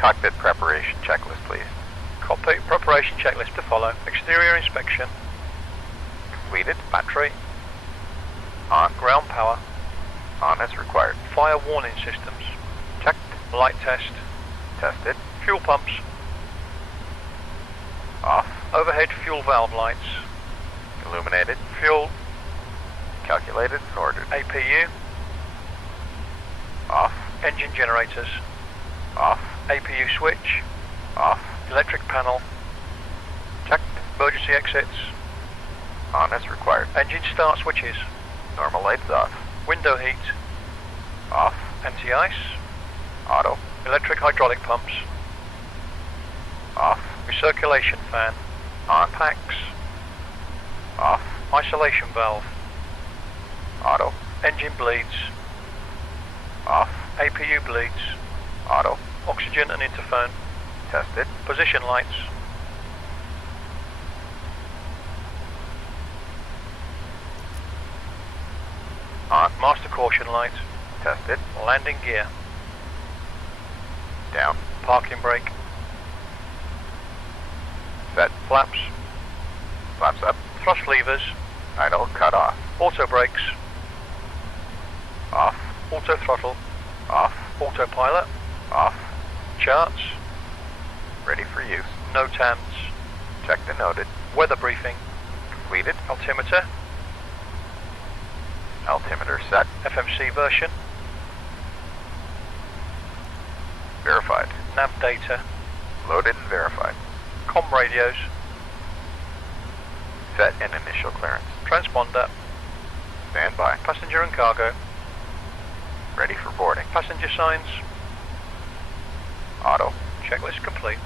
Cockpit preparation checklist, please. Cockpit preparation checklist to follow. Exterior inspection. Completed. Battery. On. Ground power. On as required. Fire warning systems. Checked. Light test. Tested. Fuel pumps. Off. Overhead fuel valve lights. Illuminated. Fuel. Calculated and ordered. APU. Off. Engine generators. Off. APU switch. Off. Electric panel. Checked. Emergency exits. On as required. Engine start switches. Normal lights off. Window heat. Off. Anti-ice. Auto. Electric hydraulic pumps. Off. Recirculation fan. On. Packs. Off. Isolation valve. Auto. Engine bleeds. Off. APU bleeds. Auto. Oxygen and interphone. Tested. Position lights. On. Master caution light. Tested. Landing gear. Down. Parking brake. Set. Flaps. Flaps up. Thrust levers. Idle. Cut off. Auto brakes. Off. Auto throttle. Off. Autopilot. Off. Charts. Ready for use. No TAMs. Checked and noted. Weather briefing. Completed. Altimeter. Altimeter set. FMC version. Verified. Nav data. Loaded and verified. Com radios. Set and initial clearance. Transponder. Stand by. Passenger and cargo. Ready for boarding. Passenger signs. Auto. Checklist complete.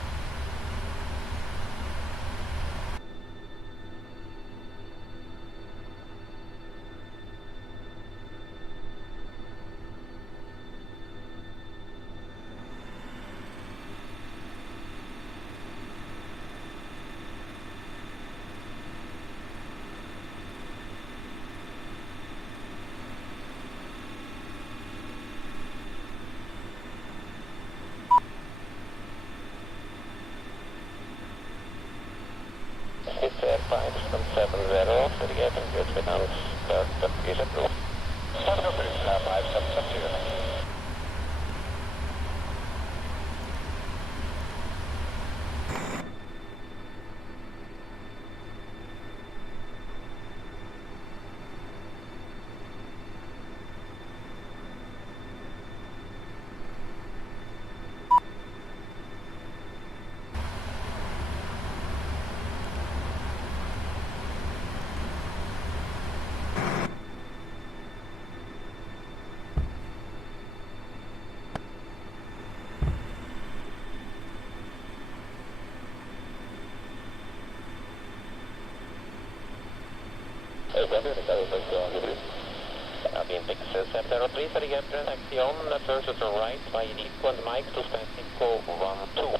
SATA III för Gigabyte aktion, first to right by Nico and Mike to Stansted 1-2. Mike 1-2.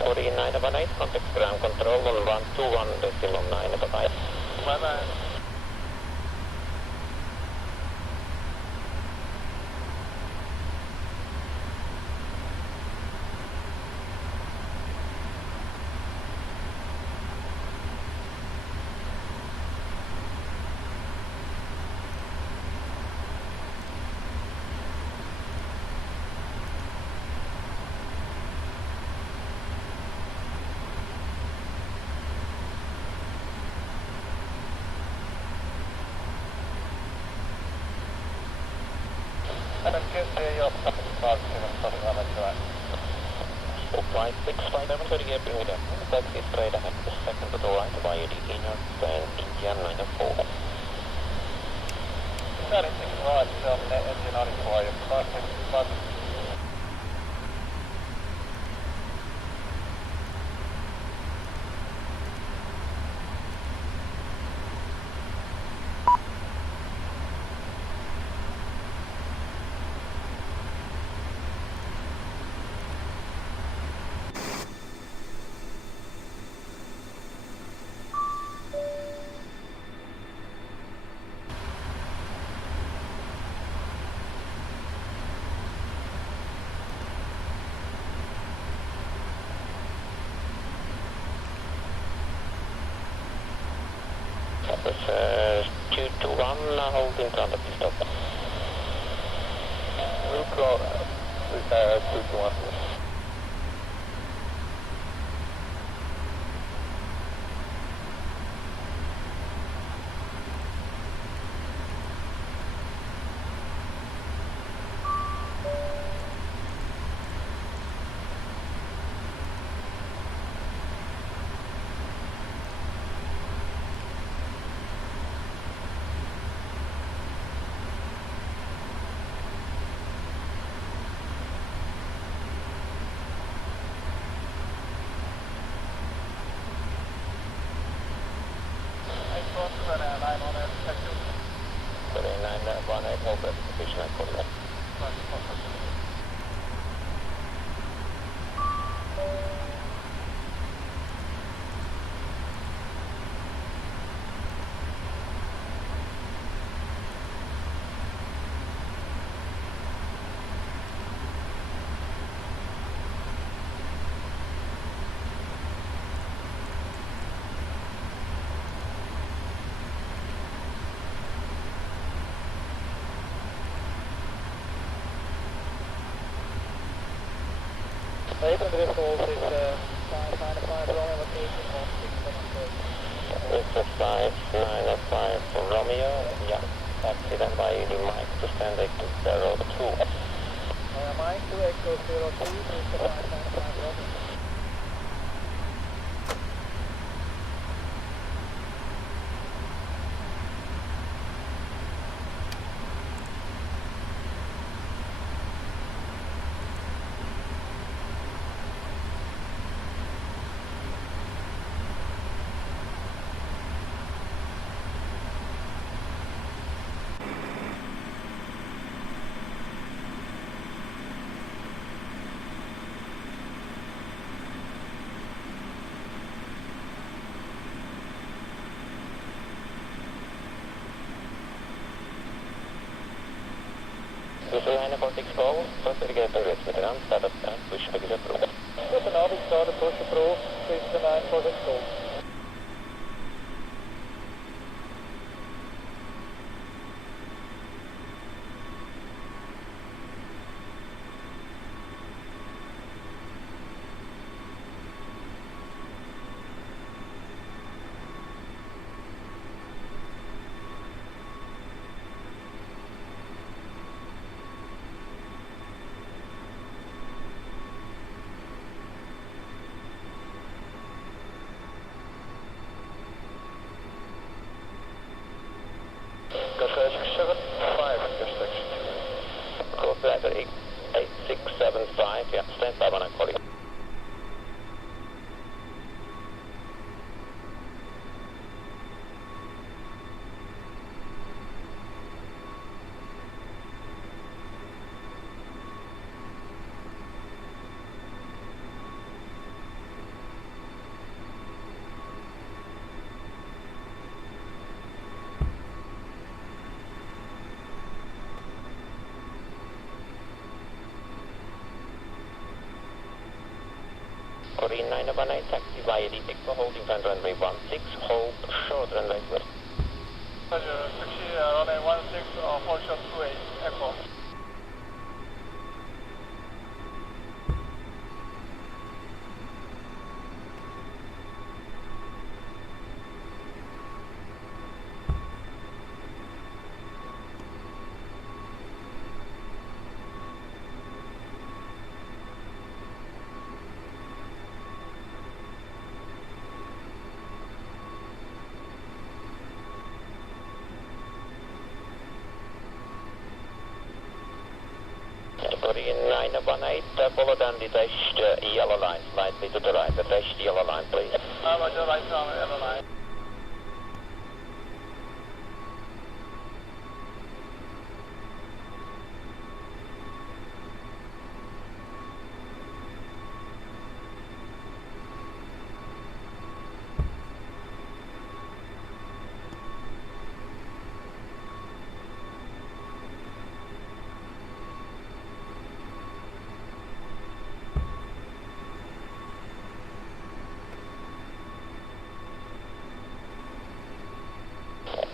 Korea 918, contact ground control on 121.9 bye-bye. Bye-bye. Flight 657 for the Gigabyte, taxi straight ahead, second to the right via the inner and India 904. Anything right, engine unrequired. But Opus 221, hold in front of the stop. We'll call 221. It's a 595 for Romeo, yeah. Taxi then by the Mike to stand Echo 02. Mike to Echo 02, it's a 595 Romeo. Line 46 Go, first navigator rechts met rand, staat op stand, push begin pro. Goedenavond, ik sta de push pro, push de 946 Go. Operator 8675, yeah, stand by when I'm calling. Korean 918 taxi via the Echo holding van runway 16, hold short runway west. Roger, taxi runway 16, hold short 28, Echo. Sorry, 918, follow down the dashed yellow line, slightly to the right, the dashed yellow line, please. Roger, right now, yellow line.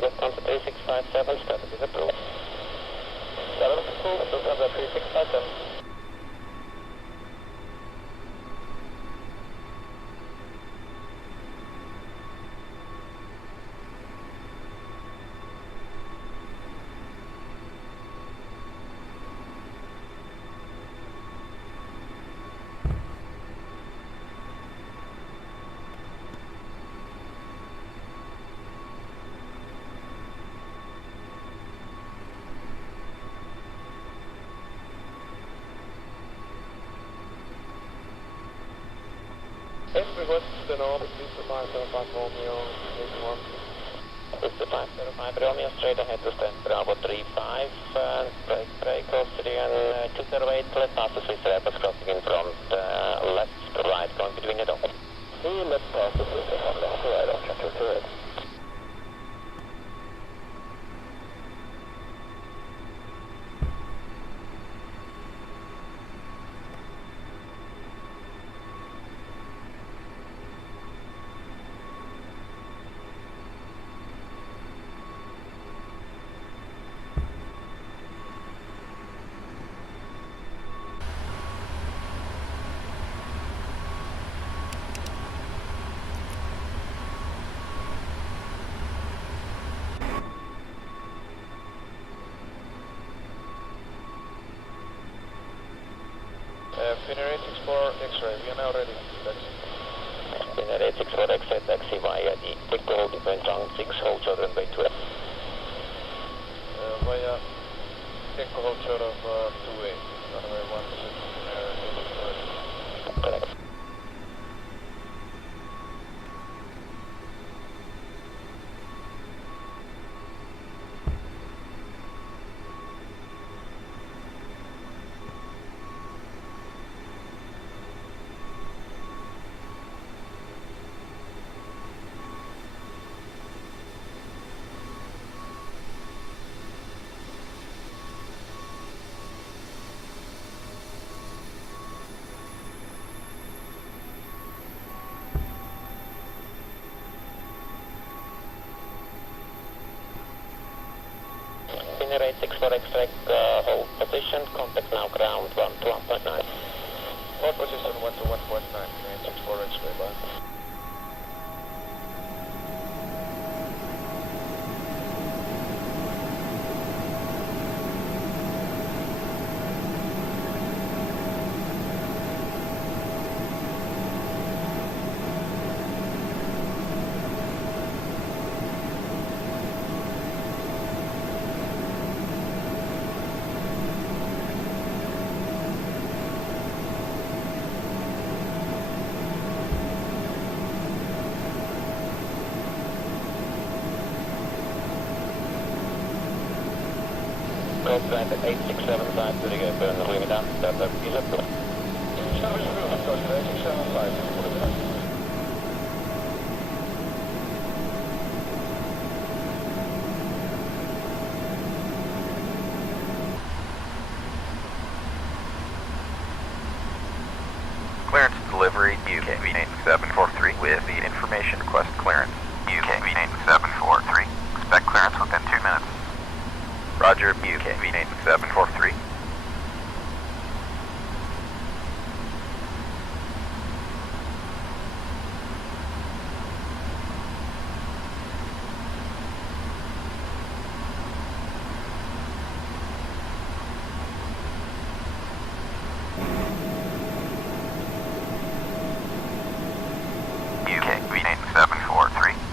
Lufthansa 3657, status is approved. Status is approved, Lufthansa 3657. Western Orbit, Mr. 505 Romeo, 81. Mr. 505 Romeo, straight ahead to stand Bravo 35, brake Austrian 208, left after Swiss Airbus crossing in front, left to right, going between the doors. Left after Swiss Airbus, left to right, I'll check your turret. Finnair 864 X-ray, we are now ready. Finnair 864 X-ray taxi via the Echo Defense Ground 6, hold short runway 12. Via Echo hold short of 28, runway 16, Correct. Finnair 864 X-ray, hold position, contact now ground 1 to 1.9. Hold position 1 to 1.9, 864 X-ray, bye. Coastline at 867 side, Zurich, Ruimida, Startup is approved. Service approved, Coastline 865. Clearance delivery, UK V8743 with the information request clearance. UK V8743. Expect clearance within 2 minutes. Roger, UK V8743. UK V8743.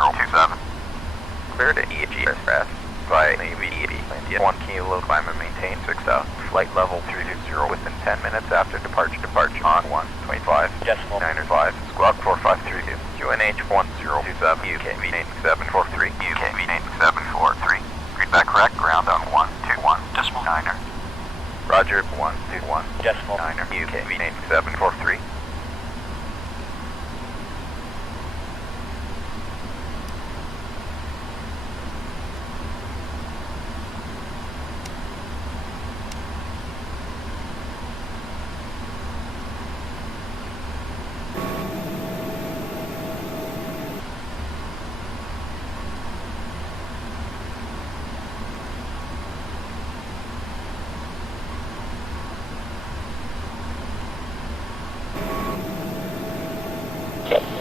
1027. Clear to EGSS by NVIDIA. 1 kilo climb and maintain 6,000. Flight level 320 within 10 minutes after departure on 125. Decimal 905. Squawk 4532. QNH 1027. UK V8743. UK V8743. Feedback correct. Ground on 121. Decimal 9er. Roger 121. Decimal 9er. UK V8743.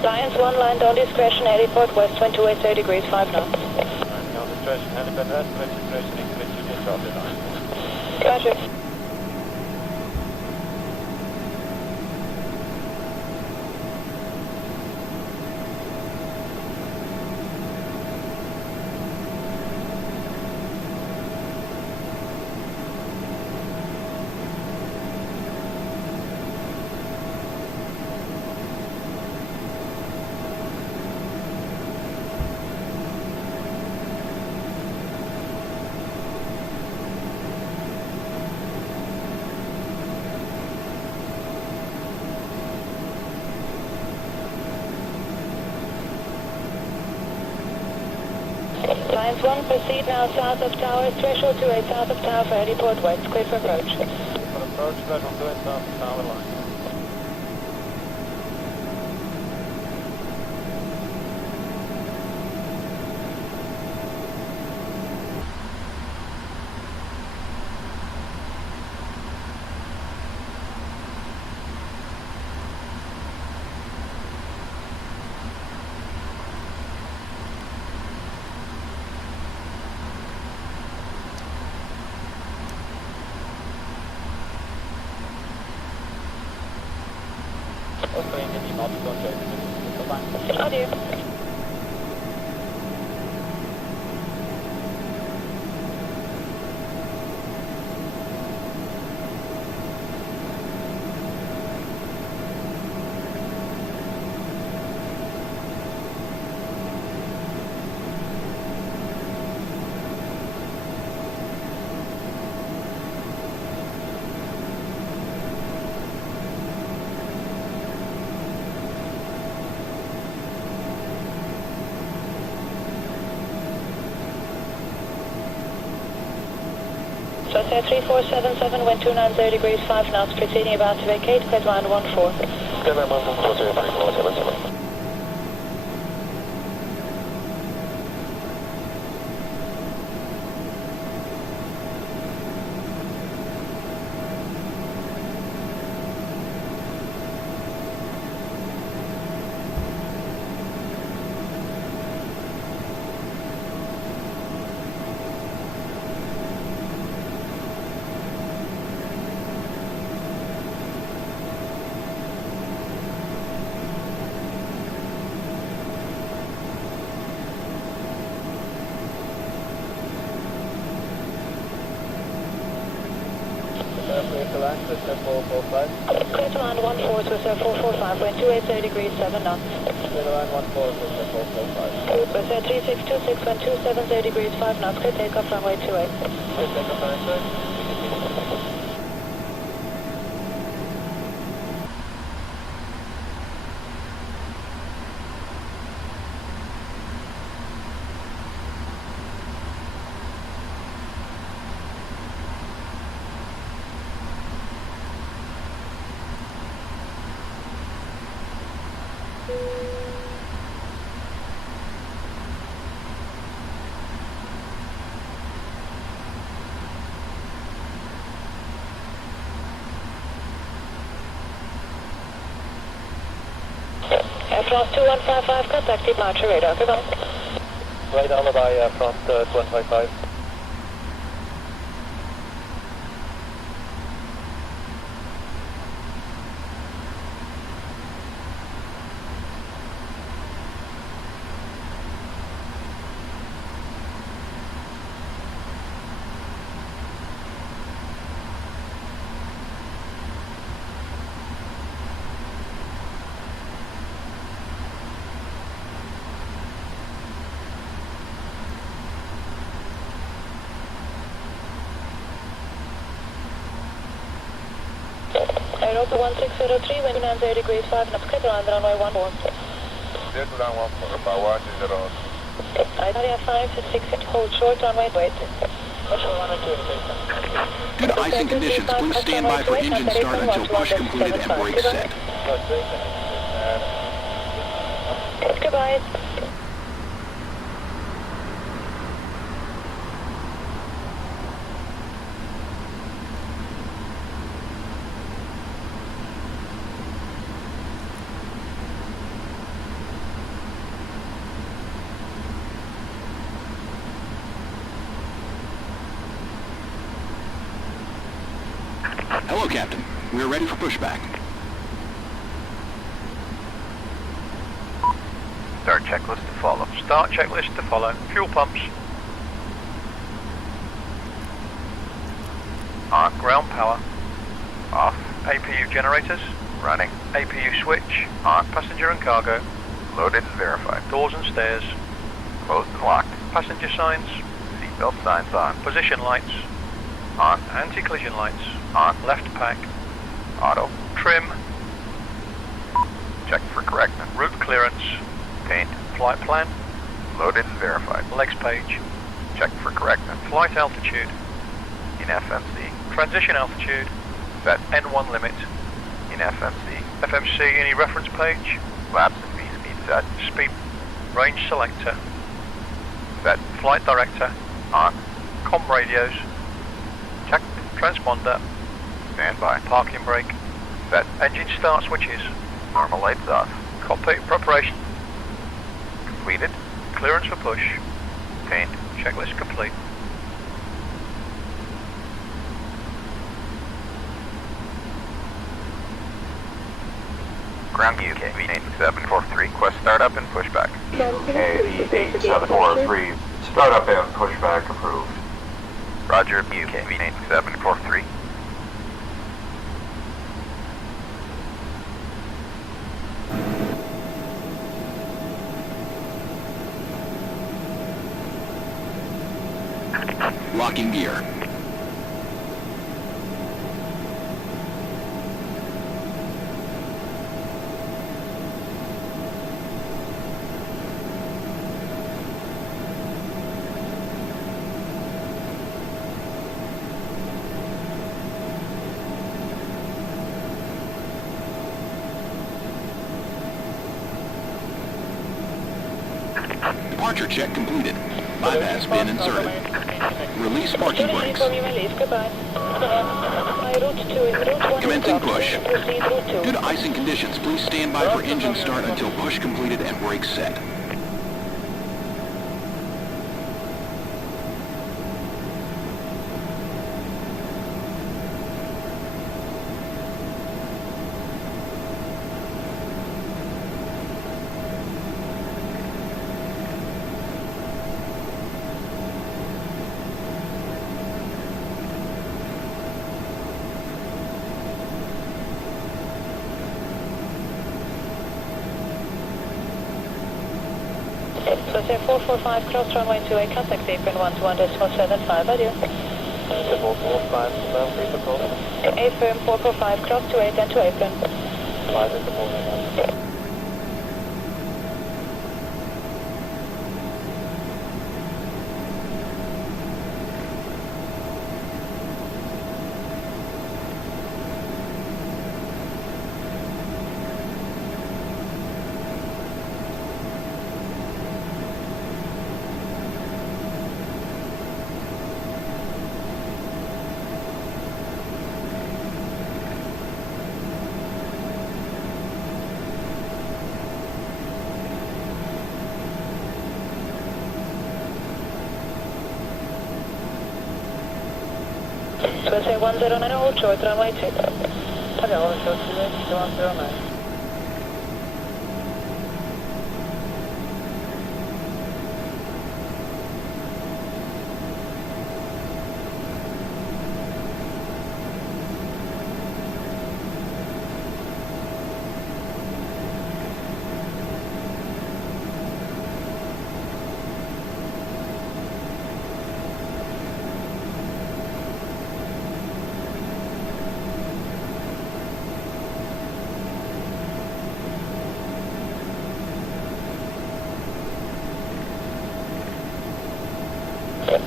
Science 1 line on discretion, airport west 280 degrees 5 knots. On discretion, helipad west, registration, increase unit shortly line. Roger. Science 1, proceed now south of tower, threshold 28 south of tower for heliport west, clear for approach. For approach, threshold 28 south of tower line. Adieu. Corsair 3477, wind 290 degrees 5 knots, proceeding about to vacate, clear line 14. Clear line 14, 475. Clear to line 14, Corsair 445, wind 280 degrees 7 knots. Clear to line 14, Corsair 445. Corsair 3626, wind 270 degrees 5 knots, clear takeoff runway 28. Clear takeoff runway 28. Air France 2155, contact departure radar, goodbye. Right alibi, France 2155. Europa 1603, wind 90 degrees 5 knots, clear to land runway 14. Clear to land 14, about 120. Italia 568, hold short runway 8. Due to icing conditions, please stand by for engine start until push completed and brakes set. Goodbye. Hello, Captain. We are ready for pushback. Start checklist to follow. Start checklist to follow. Fuel pumps. On. Ground power. Off. APU generators. Running. APU switch. On. Passenger and cargo. Loaded and verified. Doors and stairs. Closed and locked. Passenger signs. Seatbelt signs on. Position lights. On. Anti-collision lights. On. Left pack. Auto. Trim. Check for correctness. Route clearance. Paint. Flight plan. Loaded and verified. Legs page. Check for correctness. Flight altitude. In FMC. Transition altitude. Set N1 limit. In FMC. FMC any reference page. Flaps and V-speed set. Speed. Range selector. Set. Flight director. On. Com radios. Check. Transponder. Stand by. Parking brake. Set. Engine start switches. Normal lights off. Cockpit preparation. Completed. Clearance for push. Paint. Checklist complete. Ground UK V8743. Request startup and pushback. UK V8743. Startup and pushback approved. Roger. UK V8743. Locking gear. Departure check completed. Bypass bin inserted. Release parking brakes. Commencing push. Due to icing conditions, please stand by for engine start until push completed and brakes set. Corsair 445, cross runway 28, contact apron 121.75, adieu. A firm 445, cross 28 and to apron. Corsair 109, hold short, runway 2. Abbiamo lasciato 109.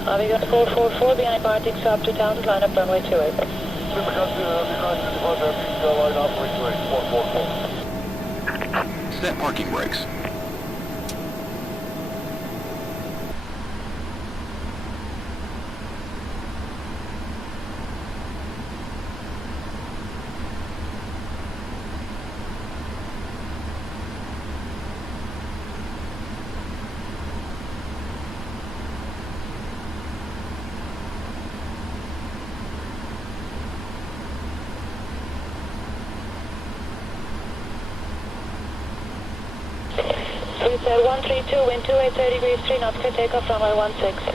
Avigon 444 behind parting stop to town, line up runway 28. Set parking brakes. Said 132, wind 28, 30 degrees, 3 knots, clear takeoff, runway 16.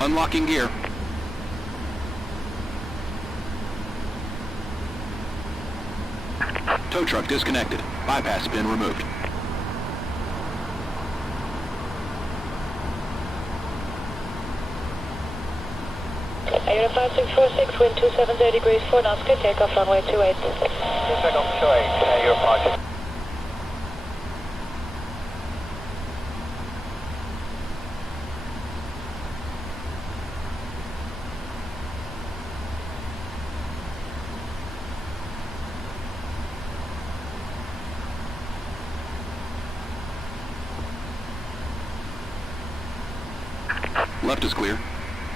Unlocking gear. Tow truck disconnected. Bypass pin removed. Air 5646, wind 270 degrees, 4 knots, clear takeoff, runway 28. Takeoff 28, you're parking. Left is clear.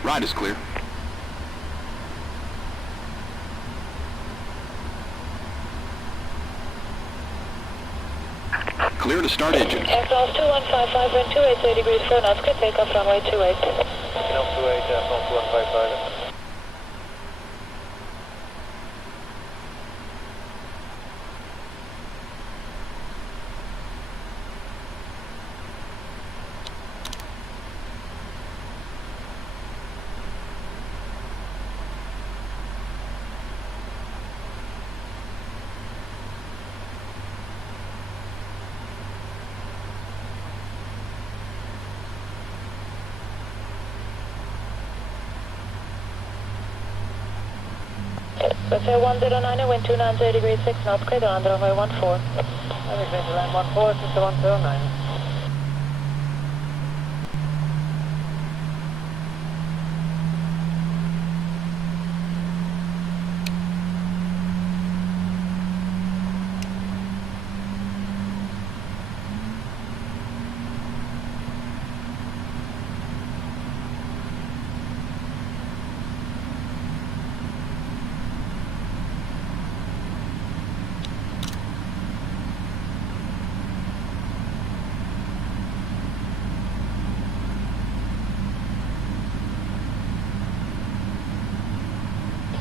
Right is clear. Clear to start engine. Aircraft 2155, wind 28, 30 degrees, 4 knots, clear takeoff, runway 28. Aircraft 28, Aircraft 2155. Let's say 109, wind 290 degrees, 6 knots, clear on runway 14. Everything to land 14, it's 109.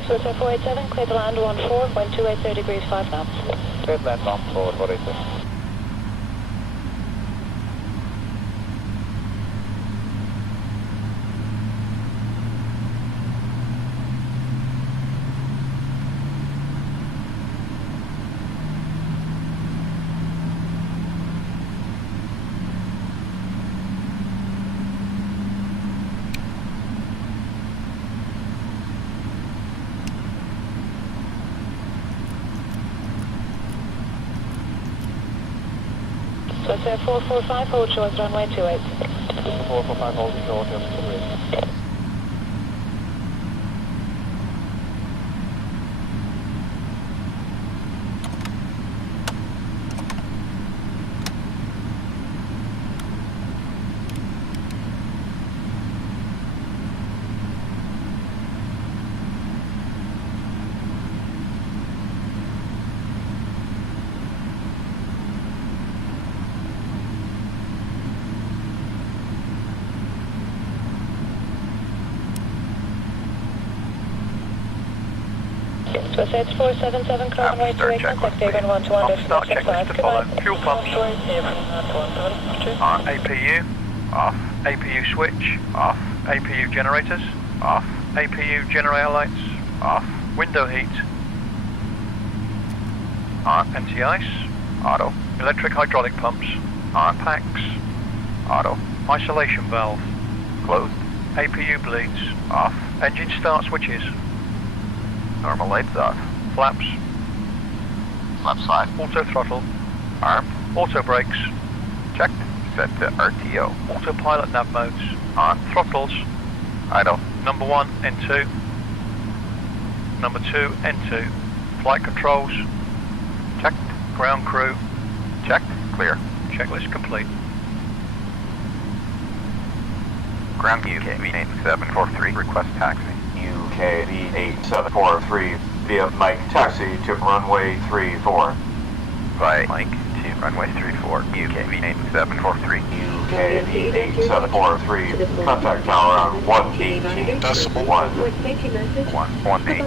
So 487, clear to land 14, wind 28, 30 degrees, 5 knots. Clear to land 14, what is it? Let's say 445, hold short, runway 28. 445, hold short, just 2 So it's 477, crossing way 28, contact Dagon 121, Start checklist to follow. Fuel pumps. On. APU. Off. APU switch. Off. APU generators. Off. APU generator lights. Off. Window heat. On. Anti-ice. Auto. Electric hydraulic pumps. On. Packs. Auto. Isolation valve. Closed. APU bleeds. Off. Engine start switches. Normal lights off. Flaps. Left side. Auto throttle. Armed. Auto brakes. Checked. Set to RTO. Autopilot nav modes. On. Throttles. Idle. Number 1, N2. Number 2, N2. Flight controls. Checked. Ground crew. Checked. Clear. Checklist complete. Ground UK V8743. Request taxi. UK V8743 via Mike taxi to runway 34. By Mike to runway 34. UK V8743. UK V8743 contact tower on 118 decimal 1. 118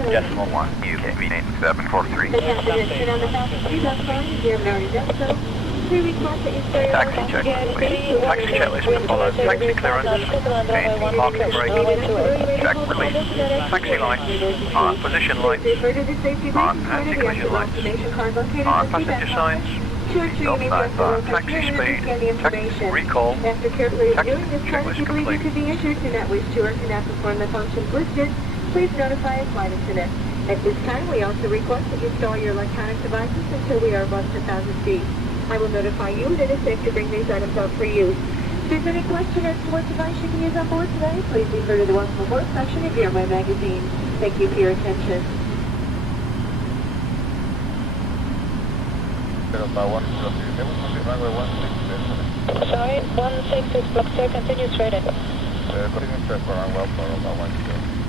decimal 1. UK V8743. Taxi check complete. Taxi checklist to follow. Taxi clearance. Main. Parking brake. Check release. Taxi lights. On. Position lights. On. Anti-collision lights. On. Passenger signs. Seatbelt signs on. Taxi speed. Taxi recall. After carefully Taxi reviewing this checklist chart, you believe you complete. could be injured and not wish to or cannot perform the functions listed, please notify a flight attendant. At this time, we also request that you install your electronic devices until we are above 10,000 feet. I will notify you that it is safe to bring these items out for use. If there's any question as to what device you can use on board today, please refer to the Welcome Aboard section of your magazine. Thank you for your attention. Sorry, 16 is blocked, sir. Continue straight in. Continue straight for runway 10.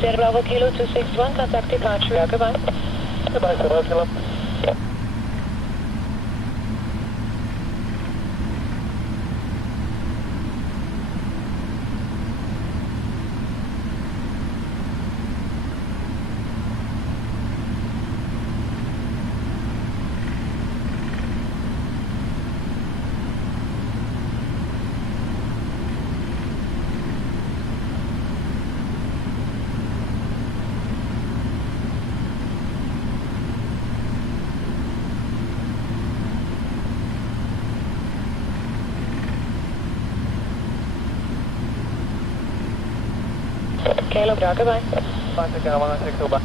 Sierra Bravo Kilo 261, contact departure. Goodbye. Goodbye, Sierra Kilo. Kilo Bravo, goodbye. 116 over.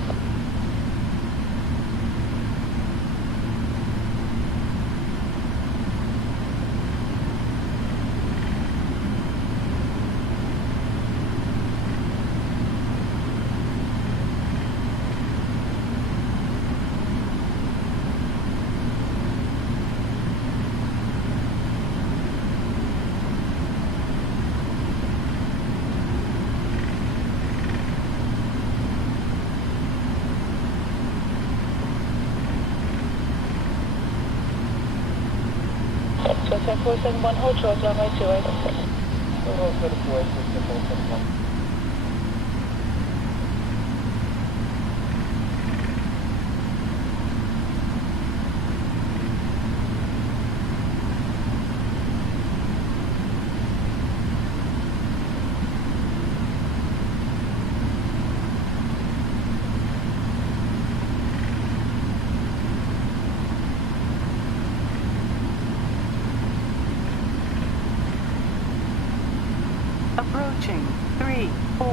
Joystick 471, hold short, runway 28. Approaching 3, 4.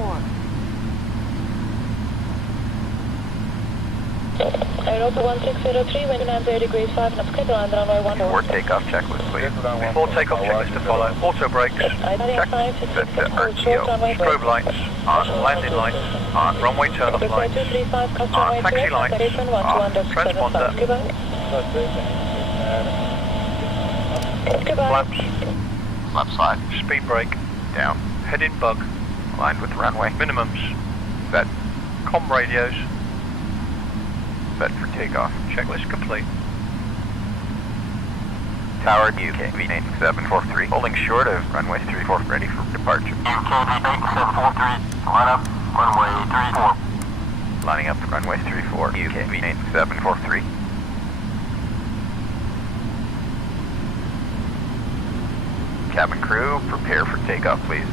Aeropa 1603, wind 90 degrees 5 knots, clear on runway 14. Before takeoff checklist, please. Before takeoff checklist to follow. Auto brakes. Check. Set to RTO. Strobe lights. On. Landing lights. On. Runway turn-off lights. 235, cost On. runway Taxi 28, lights. station 1 to Off. 1.75. Transponder. Goodbye. Goodbye. Flaps. Left side. Speed brake. Down. Heading bug. Aligned with runway. Minimums. Set. Com radios. Set for takeoff. Checklist complete. Tower UK V8743, holding short of runway 34, ready for departure. UK V8743, line up, runway 34. Lining up runway 34, UK V8743. Cabin crew, prepare for takeoff, please.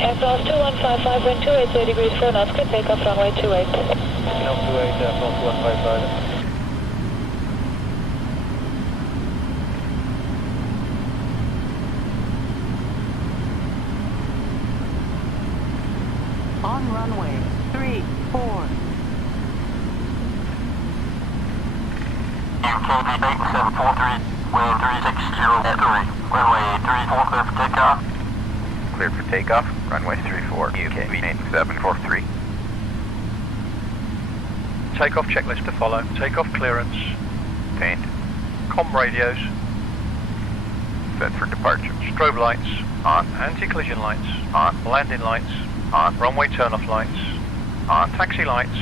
Aircraft 2155, wind 280 degrees 4 knots, clear takeoff runway 28. Now 28, aircraft 2155. On runway 34. UK V8743, wind 360 runway 34, clear for takeoff. Cleared for takeoff, runway 34, UK V8743. Takeoff checklist to follow. Takeoff clearance. Obtained. Com radios. Set for departure. Strobe lights. On. Anti-collision lights. On. Landing lights. On. Runway turn-off lights. On. Taxi lights.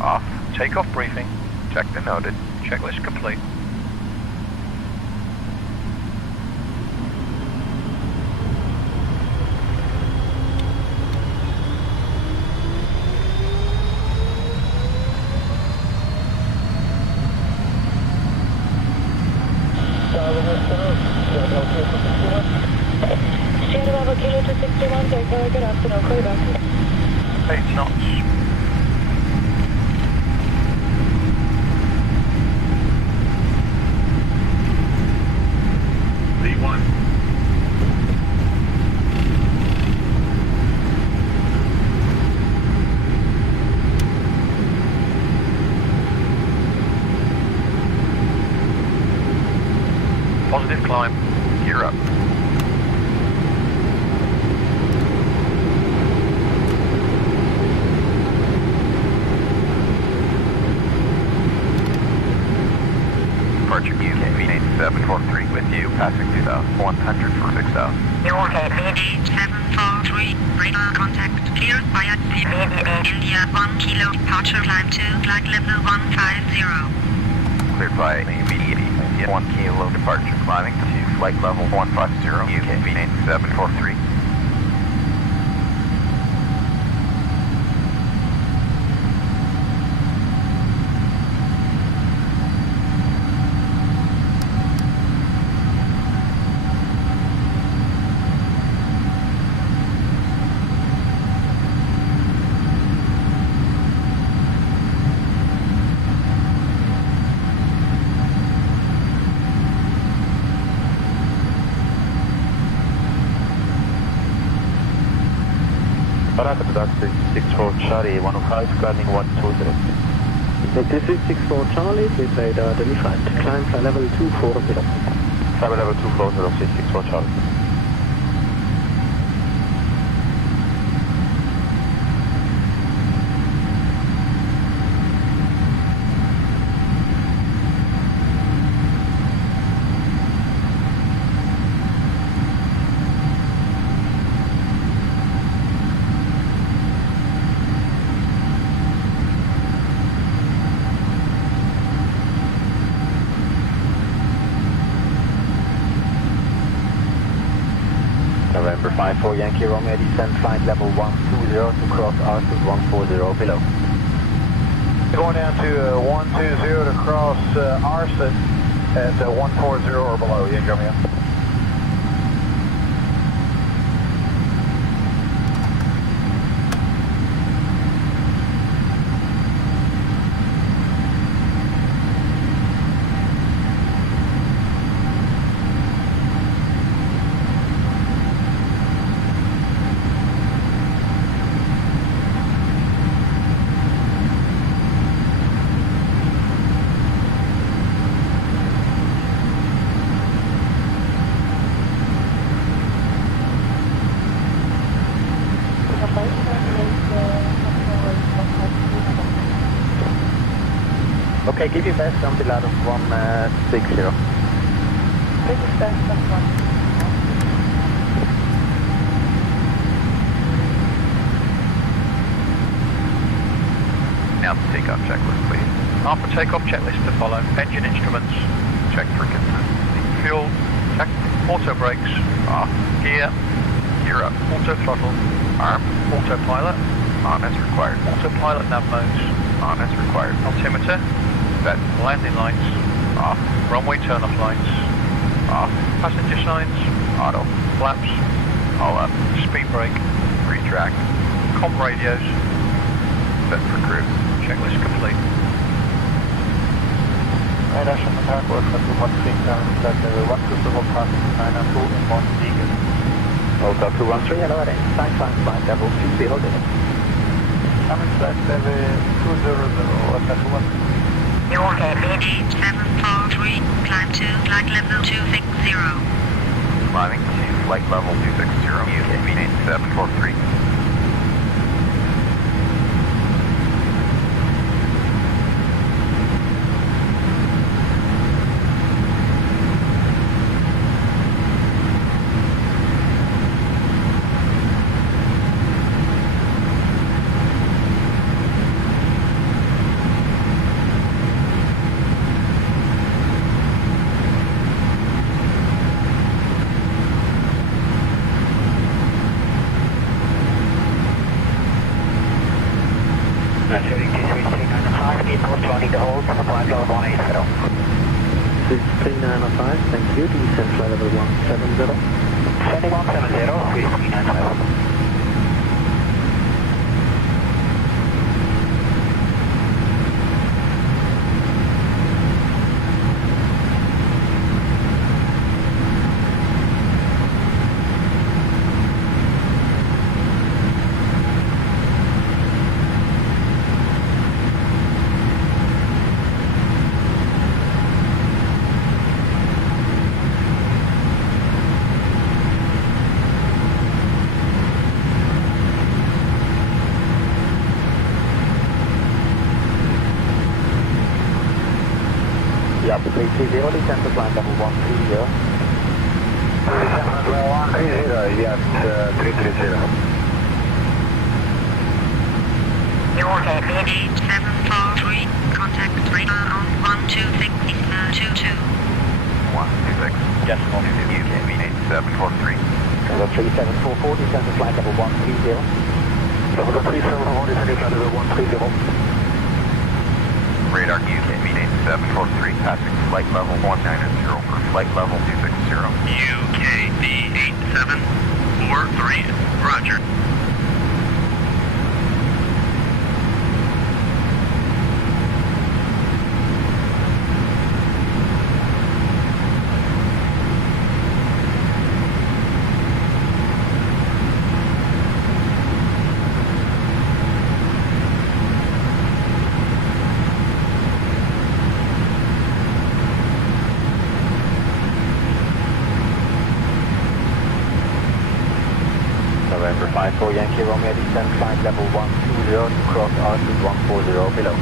Off. Takeoff briefing. Checked and noted. Checklist complete. Sierra Bravo Kilo 261, take care, good afternoon, call you back. 8 knots. V1. Positive climb. Gear up. Departure UK V8743 with you, passing 2,100 for 6,000. UK V8743, radar contact cleared via India 1 kilo, departure climb to flight level 150. Cleared by NVIDIA, India 1 kilo departure, climbing to flight level 150, UK V8743. Parameter taxi 64 Charlie 105, climbing 120. This is 64 Charlie, please radar identified. Climb flight level 240. Climb level 240, 64 Charlie. November 54 Yankee Romeo descent flight level 120 to cross Asus 140 below. Going down to 120 to cross Arson at 140 or below. Yankee Romeo. Okay, give your best on the ladder 160. This is Stansted 1. Now the takeoff checklist, please. After takeoff checklist to follow. Engine instruments. Check for consistency. Fuel. Check. Auto brakes. Off. Gear. Gear up. Auto throttle. Arm. Autopilot. On as required. Autopilot nav modes. On as required. Altimeter. Set. Landing lights. Off. Runway turn-off lights. Off. Passenger signs. Auto. Flaps. All up. Speed brake. Retract. Com radios. Set for cruise. Checklist complete. Russian attack was at 1 that 1 passing 9 and 1 Eagle. Hotel 213, hello, at flight level 20. I'm in flight level 200, what's that one? New York AMD 743, climb to flight level 260. Climbing to flight level 260, UK 8743. Zurich 2395, people starting to hold, flight level 180. 3905, thank you, descent flight level 170. 7170, 3395. Yep, 330, descent to flight level 130. Descent level 130, yes, 330. New York AMD 743, contact radar on 126.22. 126. Yes, UK 8743. Level 3744, descent to flight level 130. Level 3744, descent to flight level 130. Radar UK 8743, passing flight level 190 for flight level 260. UKD 8743, roger. November 54 Yankee Romeo, descent flight level 120 to cross Asus 140 below.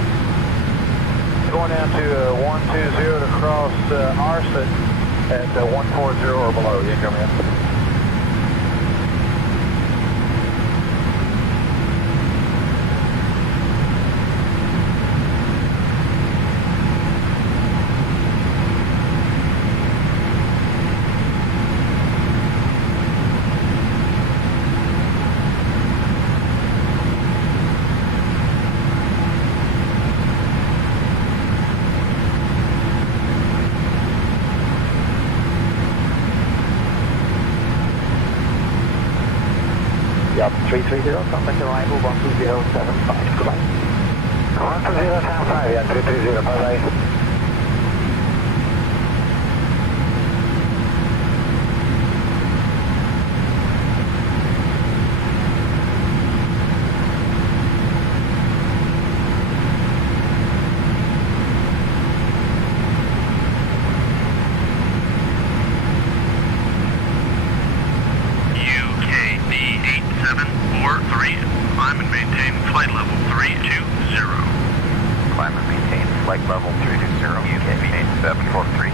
Going down to 120 to cross Arset at 140 or below. You come in. Yup, 330, contact arrival 12075, goodbye. 12075, yeah, 330, bye-bye. Climb and maintain flight level 320. Climb and maintain flight level 320, UK 8743.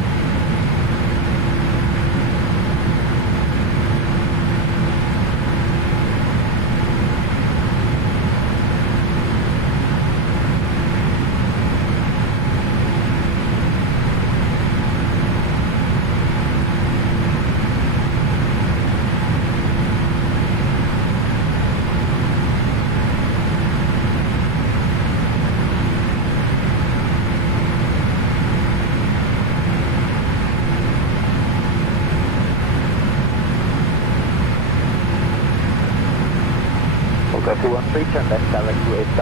Go 213, turn left direct to 8000.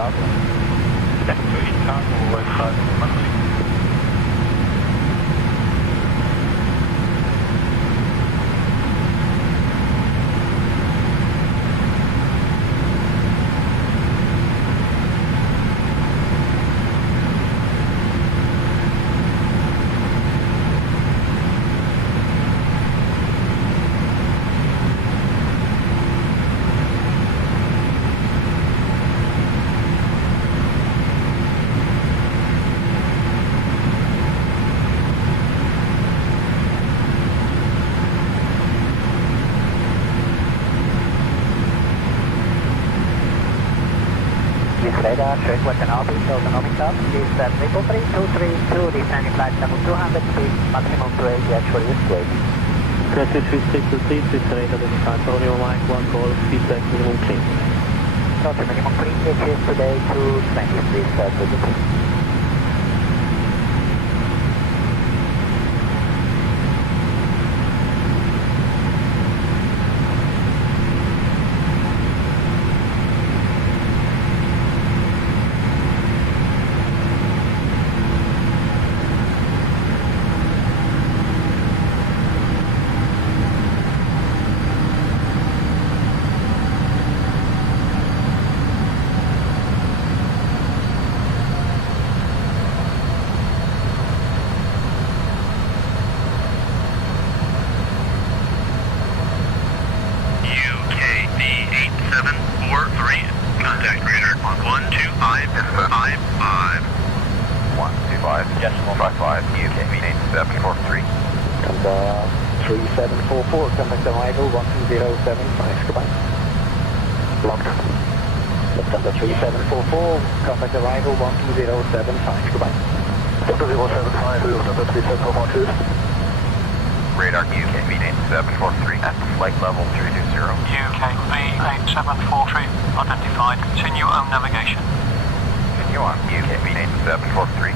Left to 8000, 1513. Radar, check what an Opus autonomic up. This is 33322, descending flight level 200 speed, maximum to 80, actually is 280. Crescent 363, this radar describes only Mike 1 call, feedback minimum clean. Copy, minimum clean, which is today 220, please start with it. Contact radar 12555. 125, decimal 55, UK 8743. Contact 3744, contact arrival 12075, goodbye. Locked. Lufthansa 3744, contact arrival 12075, goodbye. Lufthansa 075, Lufthansa 3742. Radar UK V8743 at flight level 320. UK V8743 identified. Continue on navigation. Continue on UK V8743.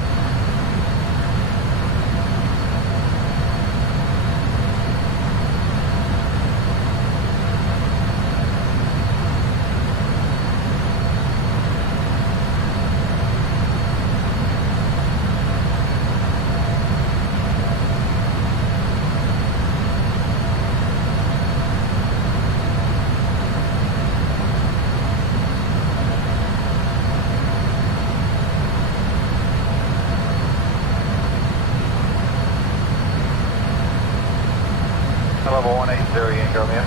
Level 180, Yankee Romeo.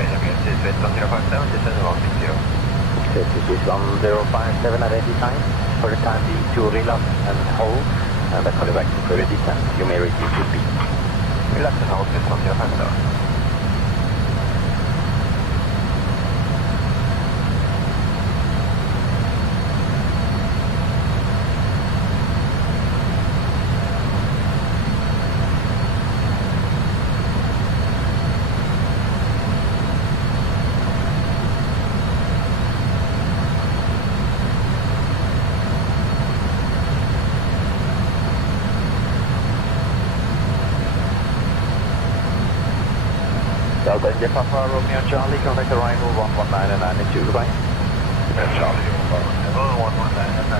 This is 1057, this is 160. This is 1057 identified. For the time being to relapse and hold, and I call you back to further descent. You may reduce your speed. Relapse and hold, this 1057. Delta India Papa Romeo Charlie, contact arrival 119 and 92, goodbye. Charlie, 119 and 92.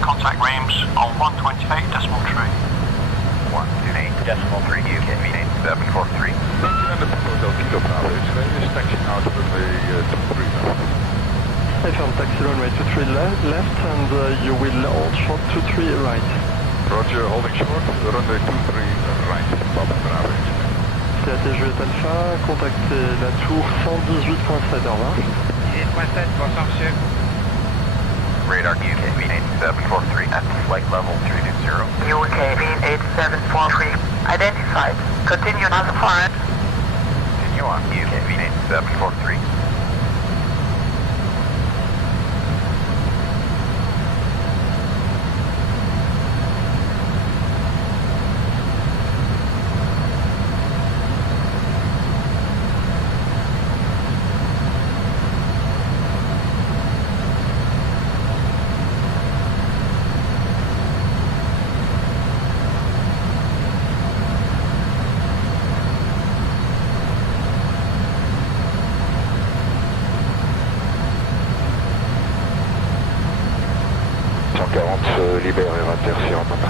contact Reims on 128.3. 128.3 UK meeting 743. Kilo Bravo X-ray is taxi out of runway 23 left. I found taxi runway 23 left and you will launch on 23 right. Roger, holding short, runway 23 right, Papa Bravo X-ray. C'est Juliette Alpha, contactez la tour 118.7, au revoir. 18.7, bonsoir monsieur. Radar UK meeting 743 at flight level 320. UK mean 8743. Identified. Continue on the flight. Continue on UK meeting 743. Libère et inter Sierra Papa.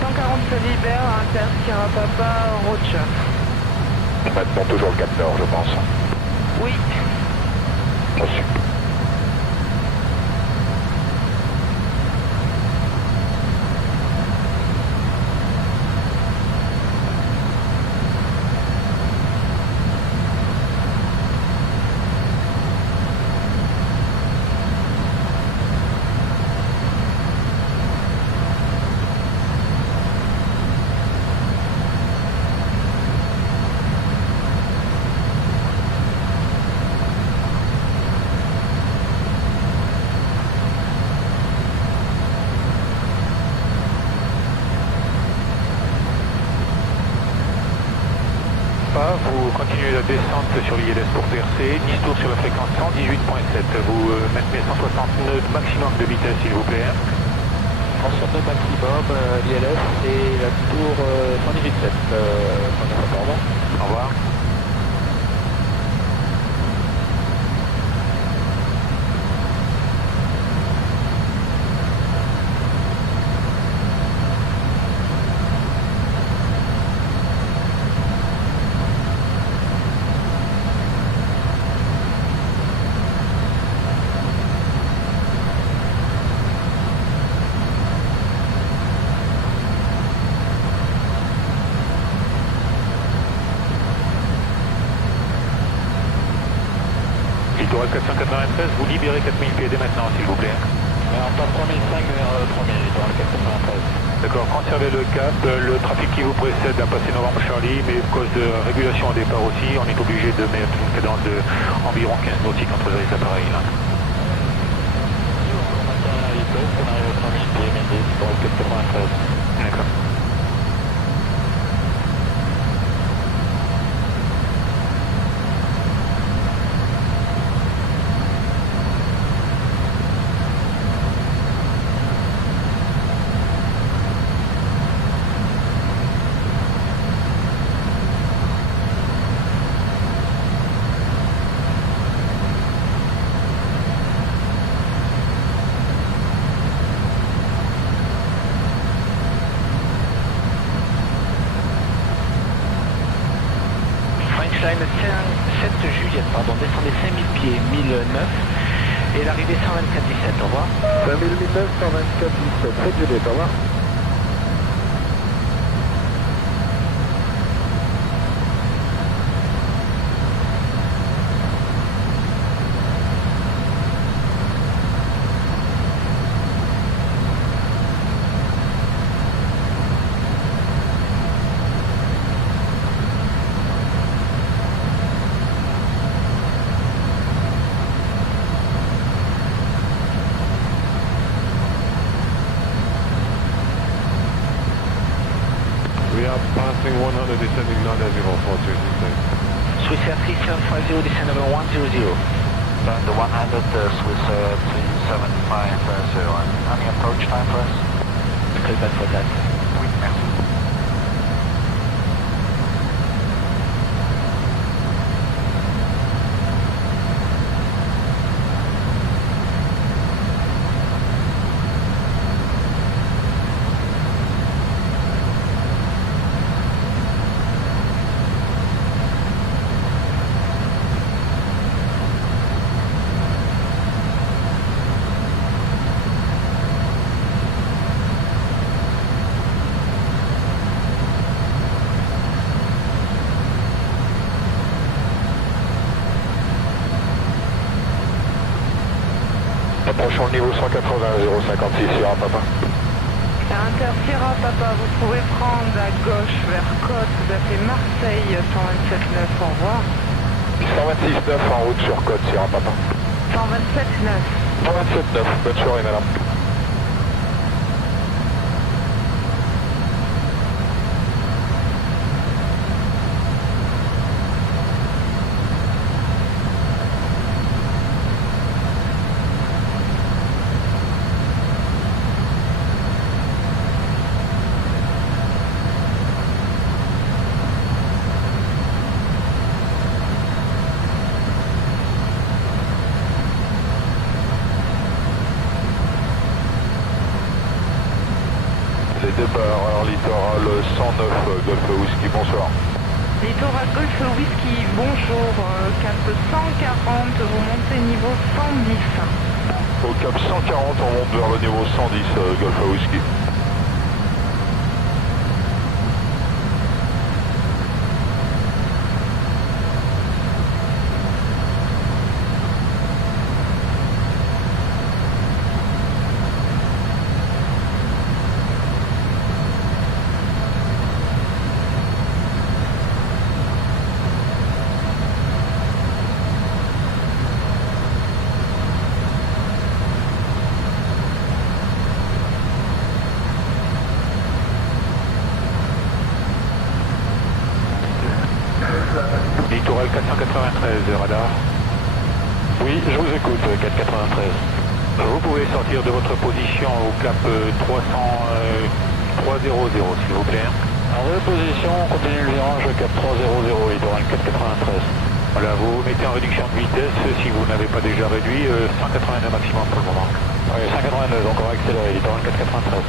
140 se libère, inter Sierra Papa, Roger. Maintenant toujours le Cap Nord, je pense. Oui. Reçu. Vous continuez la descente sur l'ILS pour percer, 10 tours sur la fréquence 118.7. Vous maintenez 160 nœuds maximum de vitesse s'il vous plaît. 160 nœuds maximum, l'ILS et la tour 118.7. Au revoir. Victoria 493, vous libérez 4000 pieds maintenant s'il vous plaît. En temps 3005 vers 3000, Victoria 493. D'accord, conservez le cap, le trafic qui vous précède a passé Novembre Charlie, mais à cause de régulation au départ aussi, on est obligé de mettre une cadence de environ 15 nautiques entre les appareils là. On maintient la vitesse, on arrive à 3000 pieds, mais Victoria 493. D'accord. Descendez 5000 pieds, 1009 et l'arrivée 124-17, au revoir. 5000, 1009, 124-17, faites Juliette, au revoir. Passing 100, descending not at 042. Swiss Air 3750, descend over 100. Down to 100, Swiss Air 3750. Any approach time for us? Call back for that. Oui, merci. lâchons le niveau 180 056 Sierra Papa. Inter Sierra Papa, vous pouvez prendre à gauche vers Côte, vous appelez Marseille 127.9, au revoir. 126.9 en route sur Côte Sierra Papa. 127.9. 127.9, bonne soirée madame. Départ, littoral 109 Golf Whisky, bonsoir. Littoral Golf Whisky, bonjour, cap 140, vous montez niveau 110. Au cap 140, on monte vers le niveau 110 Golf Whisky. Littoral 493, radar. Oui, je vous écoute, 493. Vous pouvez sortir de votre position au cap 300, 300, s'il vous plaît. En reposition, continuez le virage, cap 300, littoral 493. Voilà, vous mettez en réduction de vitesse, si vous n'avez pas déjà réduit, 182 maximum pour le moment. Oui, 182, donc on va accélérer, littoral 493.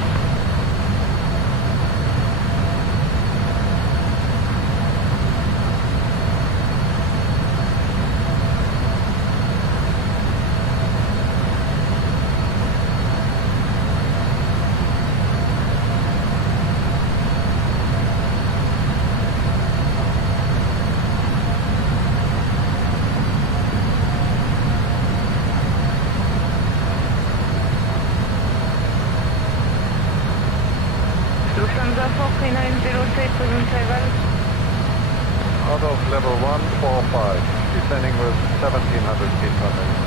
Out of level 145, descending with 1700 feet per minute.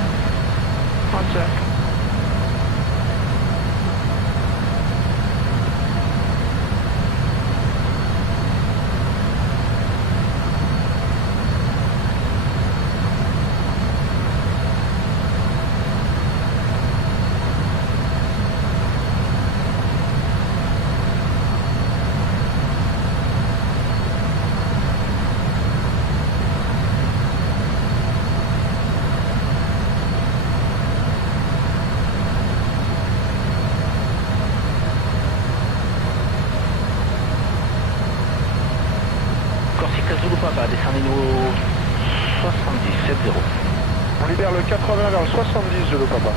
Roger. Descendez niveau 70, 70. On libère le 80 vers le 70, Zulu Papa.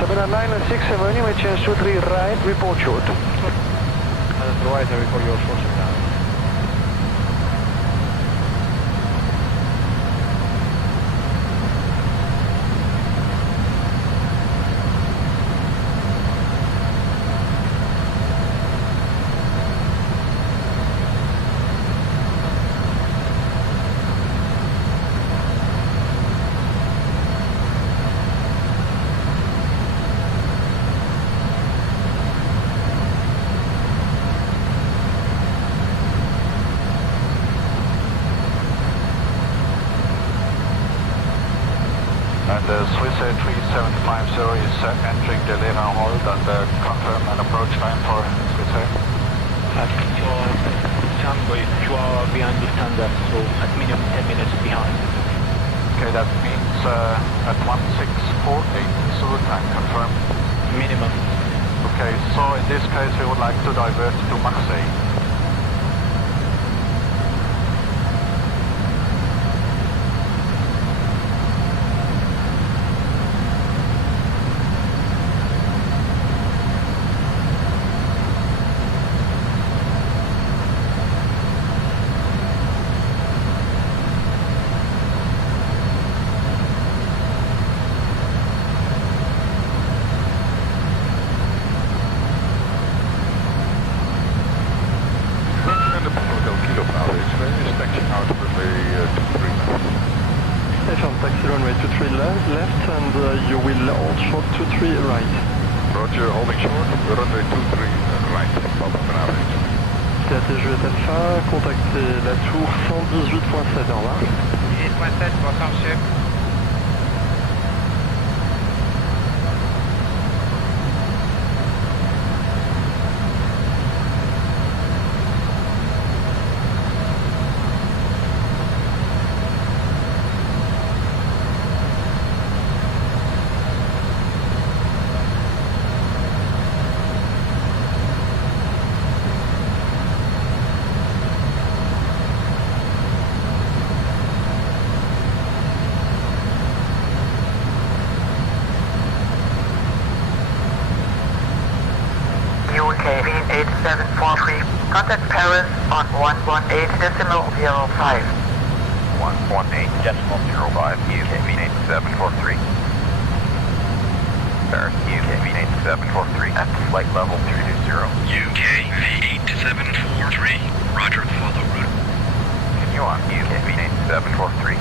Sabina 967, you may change 23 right, report short. Right, I report your short now. And Swiss A3750 is entering the Levin hold and confirm an approach time for Swiss A. Tango, you are behind the standard, so at minimum 10 minutes behind. Okay, that means at 1648 Zulu time, confirmed. Minimum. Okay, so in this case we would like to divert to Marseille. Taxi runway 23 left and you will hold short 23 right. Roger, holding short, runway 23 right, Papa average. TAT Juliette Alpha, contactez la tour 118.7, au revoir. 18.7, bonsoir monsieur. Contact Paris on 118.05. 118.05, UKV 8743. Paris, UKV 8743 at flight level 320. UKV 8743, roger, follow route. Continue on UKV 8743.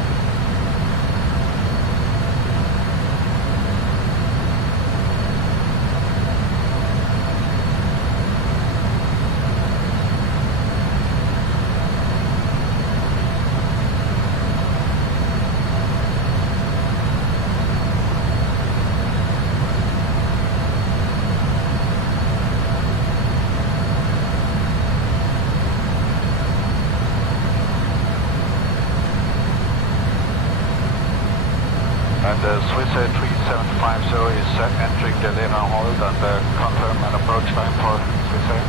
Swiss 3750 is entering the Lena hold and confirm an approach time for Swiss Air.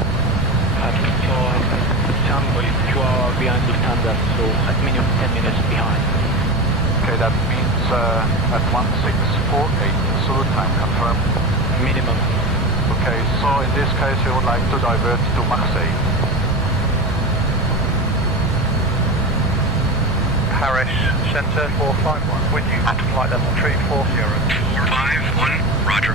Tango, you are behind the standard, so at minimum 10 minutes behind. Okay, that means at 1648 Zulu time, confirmed. Minimum. Okay, so in this case we would like to divert to Marseille. Parish Center 451, with you at flight level 340. 451, roger.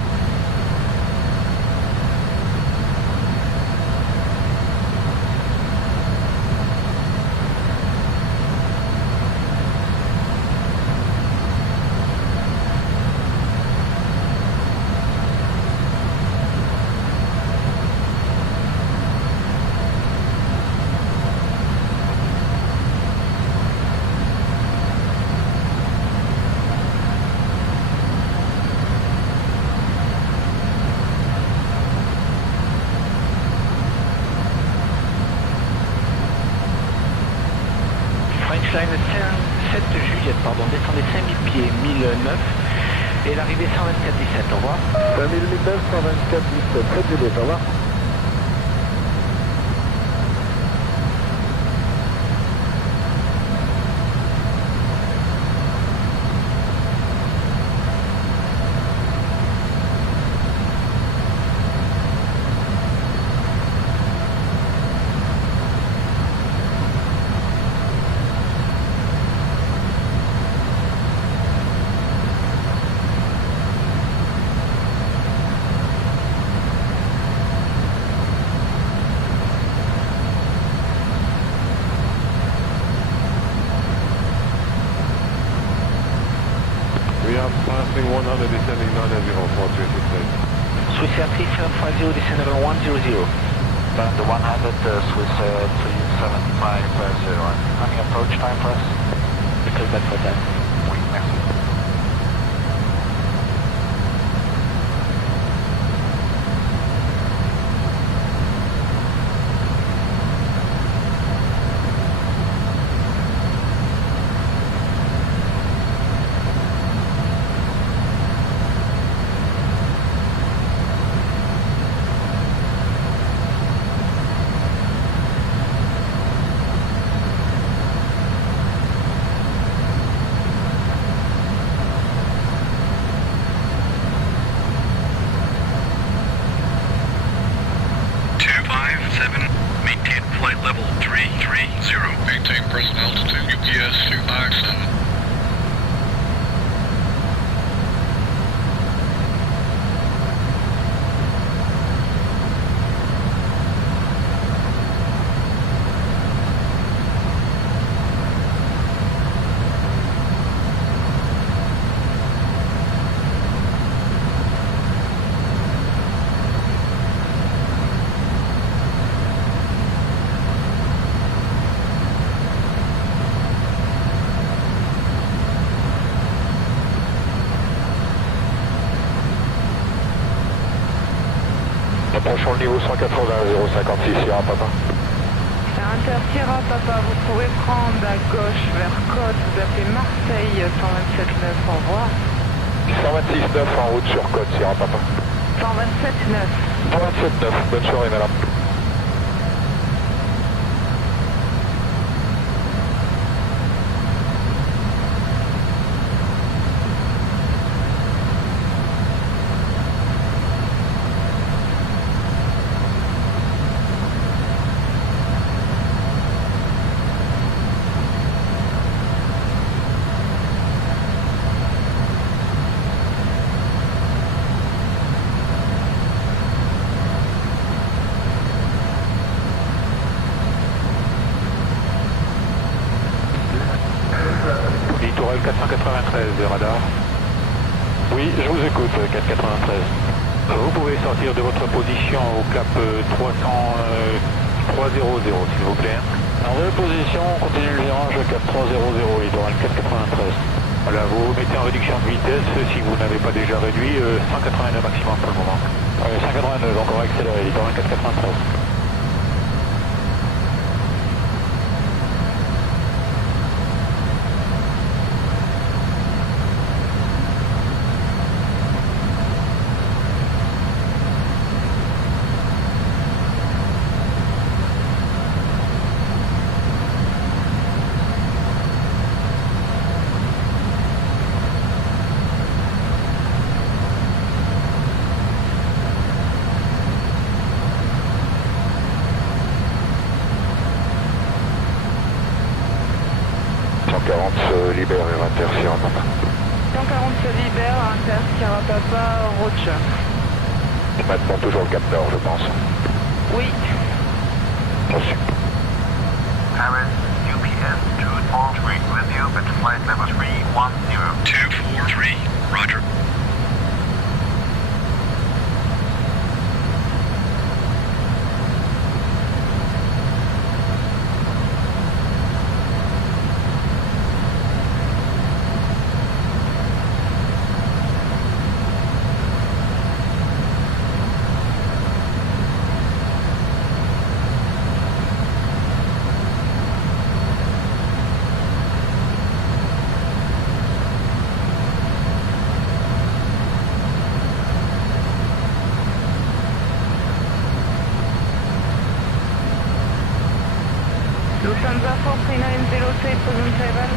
Line 7 Juliette, pardon, descendez 5000 pieds, 1009, et l'arrivée 124-17, au revoir. 5009, 124-17, 7 Juliette, au revoir. Passing 100, descending 904, Swiss Air 3750, descend level 100. And the 100, Swiss Air 3750, any approach time for us? Because back for that. Oui, merci. Approchons le niveau 180, 056 Sierra Papa. Inter Sierra Papa, vous pouvez prendre à gauche vers Côte, vous appelez Marseille 127.9, au revoir. 126.9 en route sur Côte Sierra Papa. 127.9. 127.9, bonne soirée madame. Littoral 493 radar. Oui, je vous écoute, 493. Vous pouvez sortir de votre position au cap 300, s'il vous plaît. En reposition, continue le virage cap 300, littoral 493. Voilà, vous mettez en réduction de vitesse si vous n'avez pas déjà réduit, 189 maximum pour le moment. 189, encore accéléré, littoral 493. Libère Inter Sierra Papa. 140 se libère, Inter Sierra Papa, Roger. Maintenant toujours le cap nord, je pense. Oui. Reçu. Paris, UPS 243 with you at flight level 310. 243, Roger. Lufthansa 43906, present table.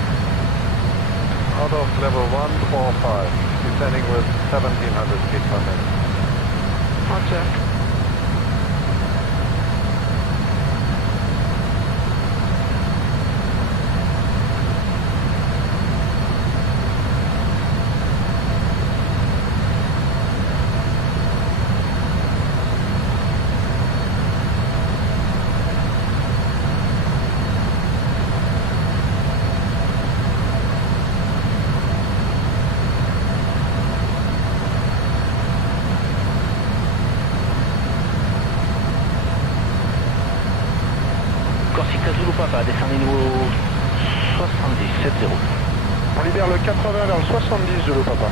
Out of level 145, descending with 1700 feet per minute. Roger. Papa, descendez niveau 70, 70. On libère le 80 vers le 70, Zulu Papa.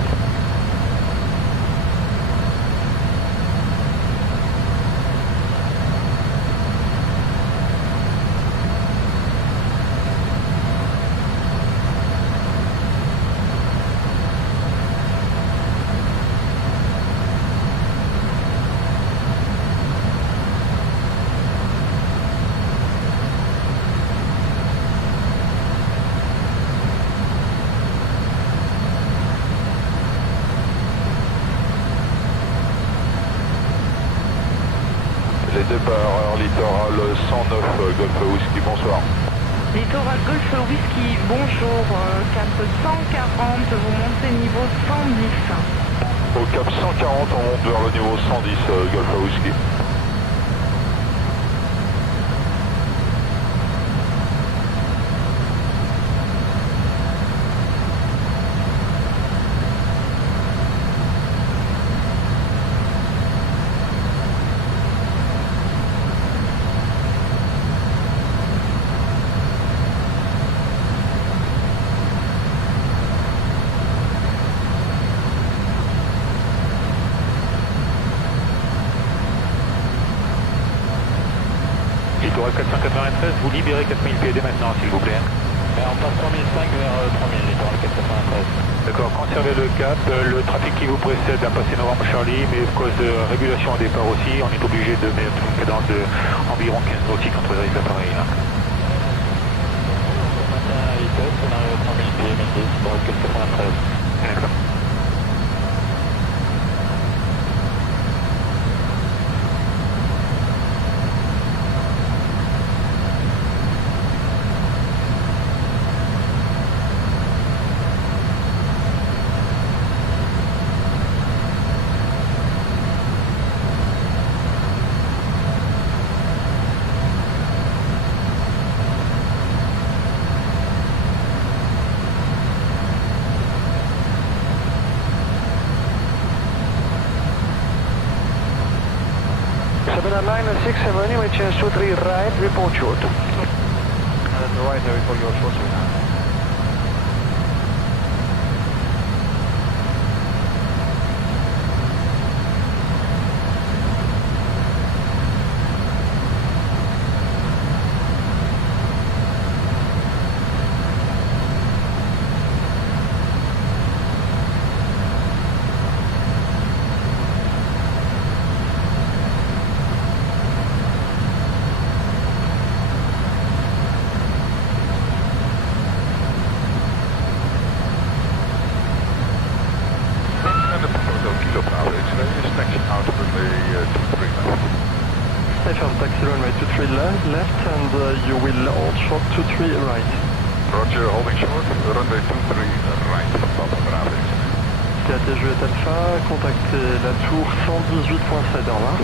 Départ littoral 109 Golf Whisky, bonsoir. Littoral Golf Whisky, bonjour, cap 140, vous montez niveau 110. Au cap 140, on monte vers le niveau 110 Golf Whisky. littoral 493, vous libérez 4000 pieds dès maintenant, s'il vous plaît. On passe 3005 vers 3000, littoral 493. D'accord, conservez le cap. Le trafic qui vous précède a passé Novembre Charlie, mais à cause de régulation au départ aussi, on est obligé de mettre une cadence d'environ 15 nautiques entre les appareils. Là. Matin à vitesse, on arrive à 3000 pieds, 1010, littoral 493. D'accord. Chance 23 right, report short. Right, I report your short. Left and you will hold short 23 right. Roger, holding short, runway 23 right, Papa Bravo. TAT Juliette Alpha, contactez la tour 118.7, au revoir.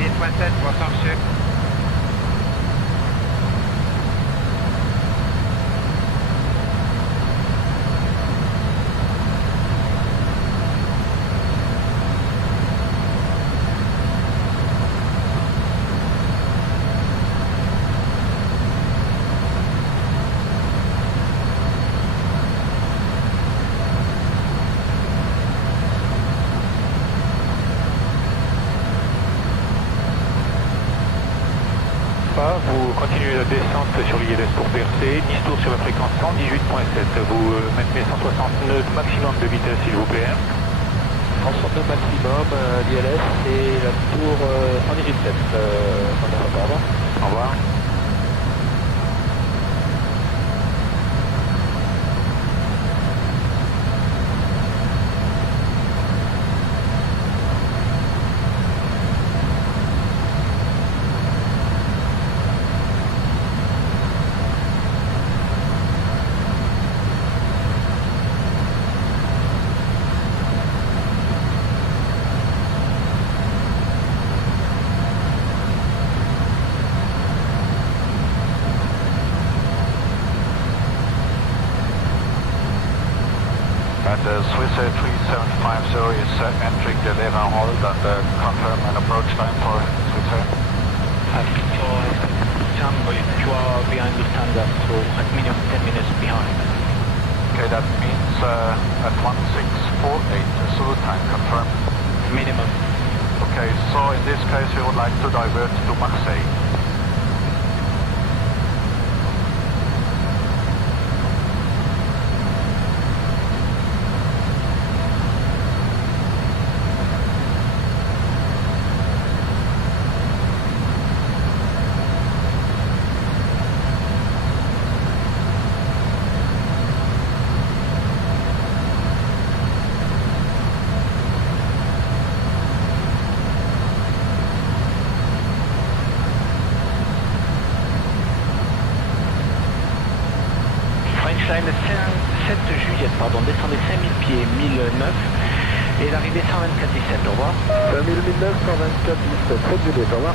18.7, bonsoir monsieur. Vous continuez la descente sur l'ILS pour percer, 10 tours sur la fréquence 118.7, vous maintenez 160 nœuds maximum de vitesse s'il vous plaît. 160 nœuds maximum, l'ILS et la tour 118.7, au revoir. Au revoir. Swiss Air 3750 is entering the Lena hold and confirm an approach time for Swiss Air. Tango, you are behind the standard, so at minimum 10 minutes behind. Okay, that means at 1648 Zulu time, confirm? Minimum. Okay, so in this case we would like to divert to Marseille. Descendez 5000 pieds, 1009 et l'arrivée 124-17, au revoir. 5000, 1009, 124-17, très Juliette, au revoir.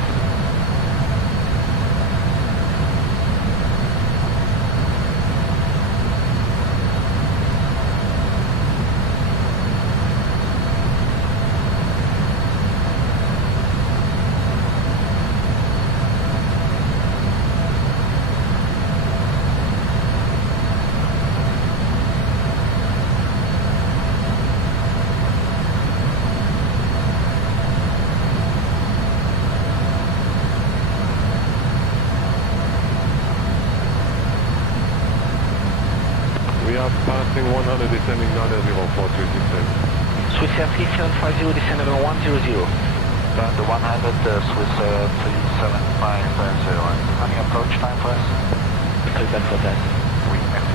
descending 100, descending 9 for 267. Swiss Air 3750, descend level 100. Land 100, Swiss Air 37550. Any approach time for us? Prepare for that. Oui, merci.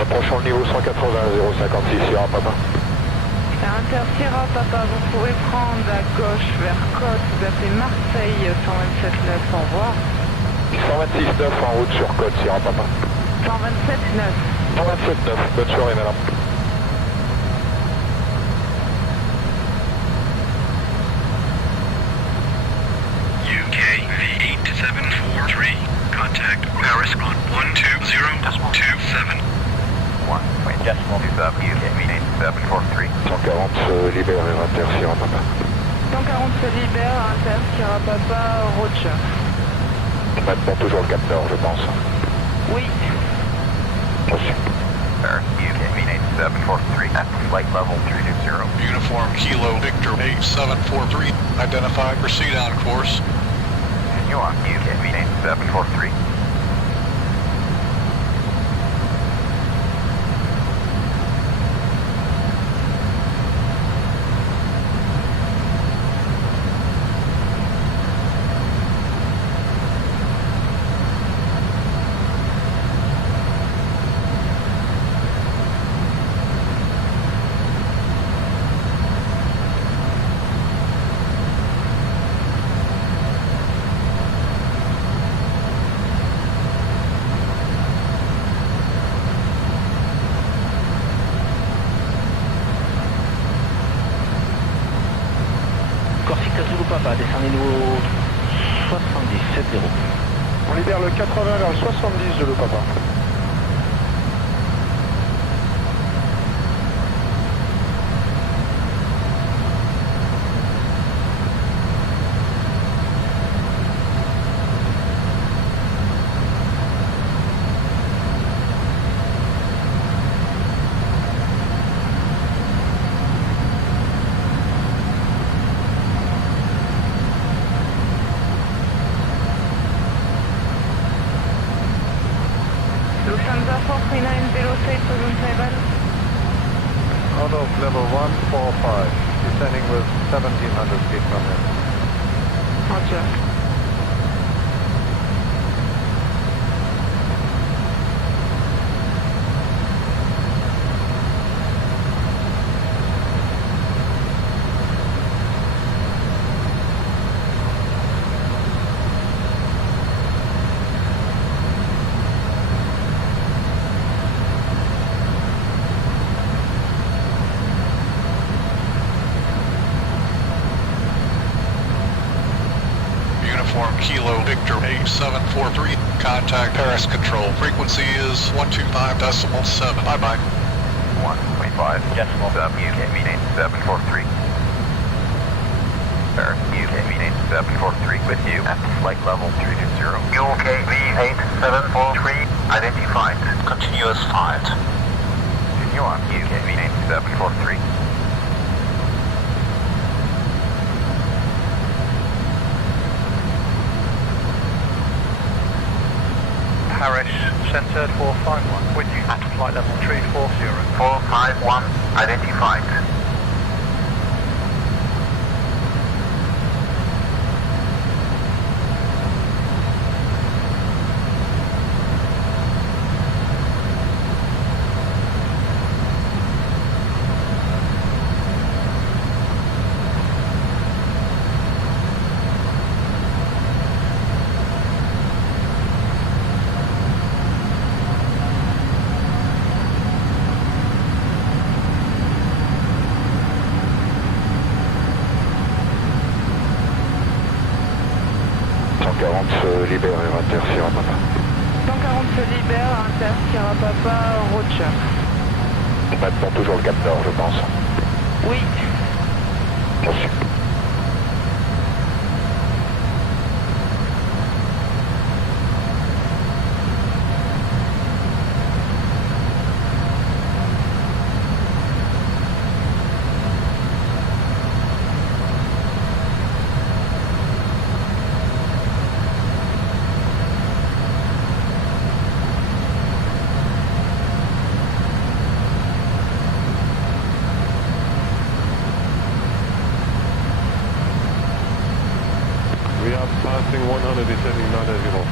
Approchons le niveau 180, 056 Sierra Papa. Inter Sierra Papa, vous pouvez prendre à gauche vers Côte, vous appelez Marseille 127.9, au revoir. 126.9 en route sur Côte Sierra Papa. 127.9. 127.9, bonne soirée madame. UK V8743, contact Paris on 120.27. 1.27 UK V8743. 140 se libère vers Inter Sierra Papa. 140 se libère, Inter Sierra Papa, Roger. Maintenant toujours le cap nord je pense. Oui. Reçu. UK V8743 at flight level 320. Uniform Kilo Victor 8743. Identify, proceed on course. Continue on UK V8743. Corsica Zulu Papa, descendez niveau 70, 70. On libère le 80 vers le 70 de le Papa. Lufthansa 4390677. Out of level 145, descending with 1700 feet from here. Roger. Uniform Kilo Victor 8743. Contact Paris Control. Frequency is 125.7. Bye-bye. 125 decimal UK V8743. UK V8743 with you at flight level 320. UK V8743 identified. Continuous flight. Continue on UK V8743. Paris Centre 451 with you at flight level 340. 451 identified. libère et Inter Sierra Papa. 140 se libère, Inter Sierra Papa, Roger. Maintenant toujours le Cap Nord, je pense. Oui. Reçu. Passing 100, descending 904,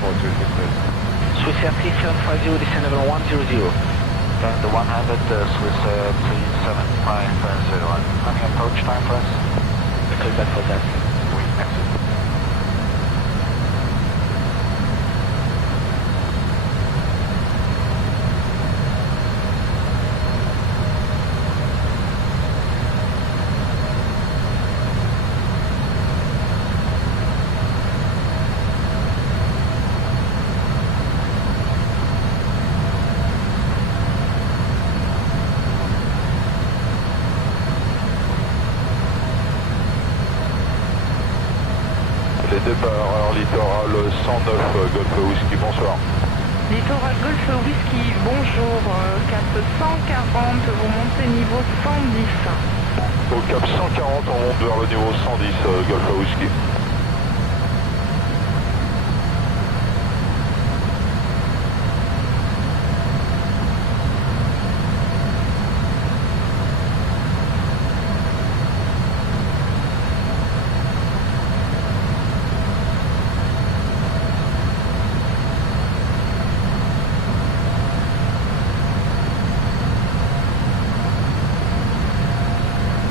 Swiss Air 3750, descend level 100. And the 100, Swiss Air 37501. Any approach time for us? Call back for that. Oui, merci. Départ littoral 109 Golf Whisky, bonsoir. Littoral Golf Whisky, bonjour, cap 140, vous montez niveau 110. Au cap 140, on monte vers le niveau 110 Golf Whisky.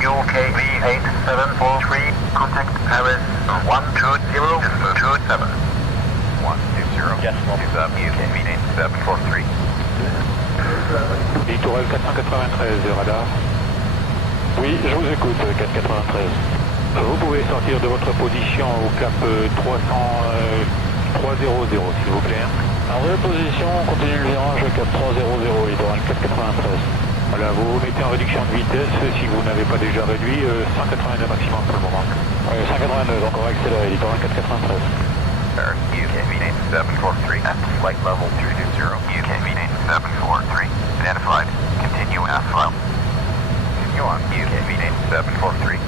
UK v8.743, contact Paris 12027. 120, yes, 27, UK v8.743. Littoral 493, radar. Oui, je vous écoute, 493. Vous pouvez sortir de votre position au cap 300, s'il vous plaît. En reposition, continuez le virage, cap 300, littoral 493. Voilà, vous mettez en réduction de vitesse, si vous n'avez pas déjà réduit, 182 maximum pour le moment. Oui, 182, donc on va accélérer, littoral 493. UK v8.743 at flight level 320. UK v8.743 identified. Continue as well. Continue on UK v8.743.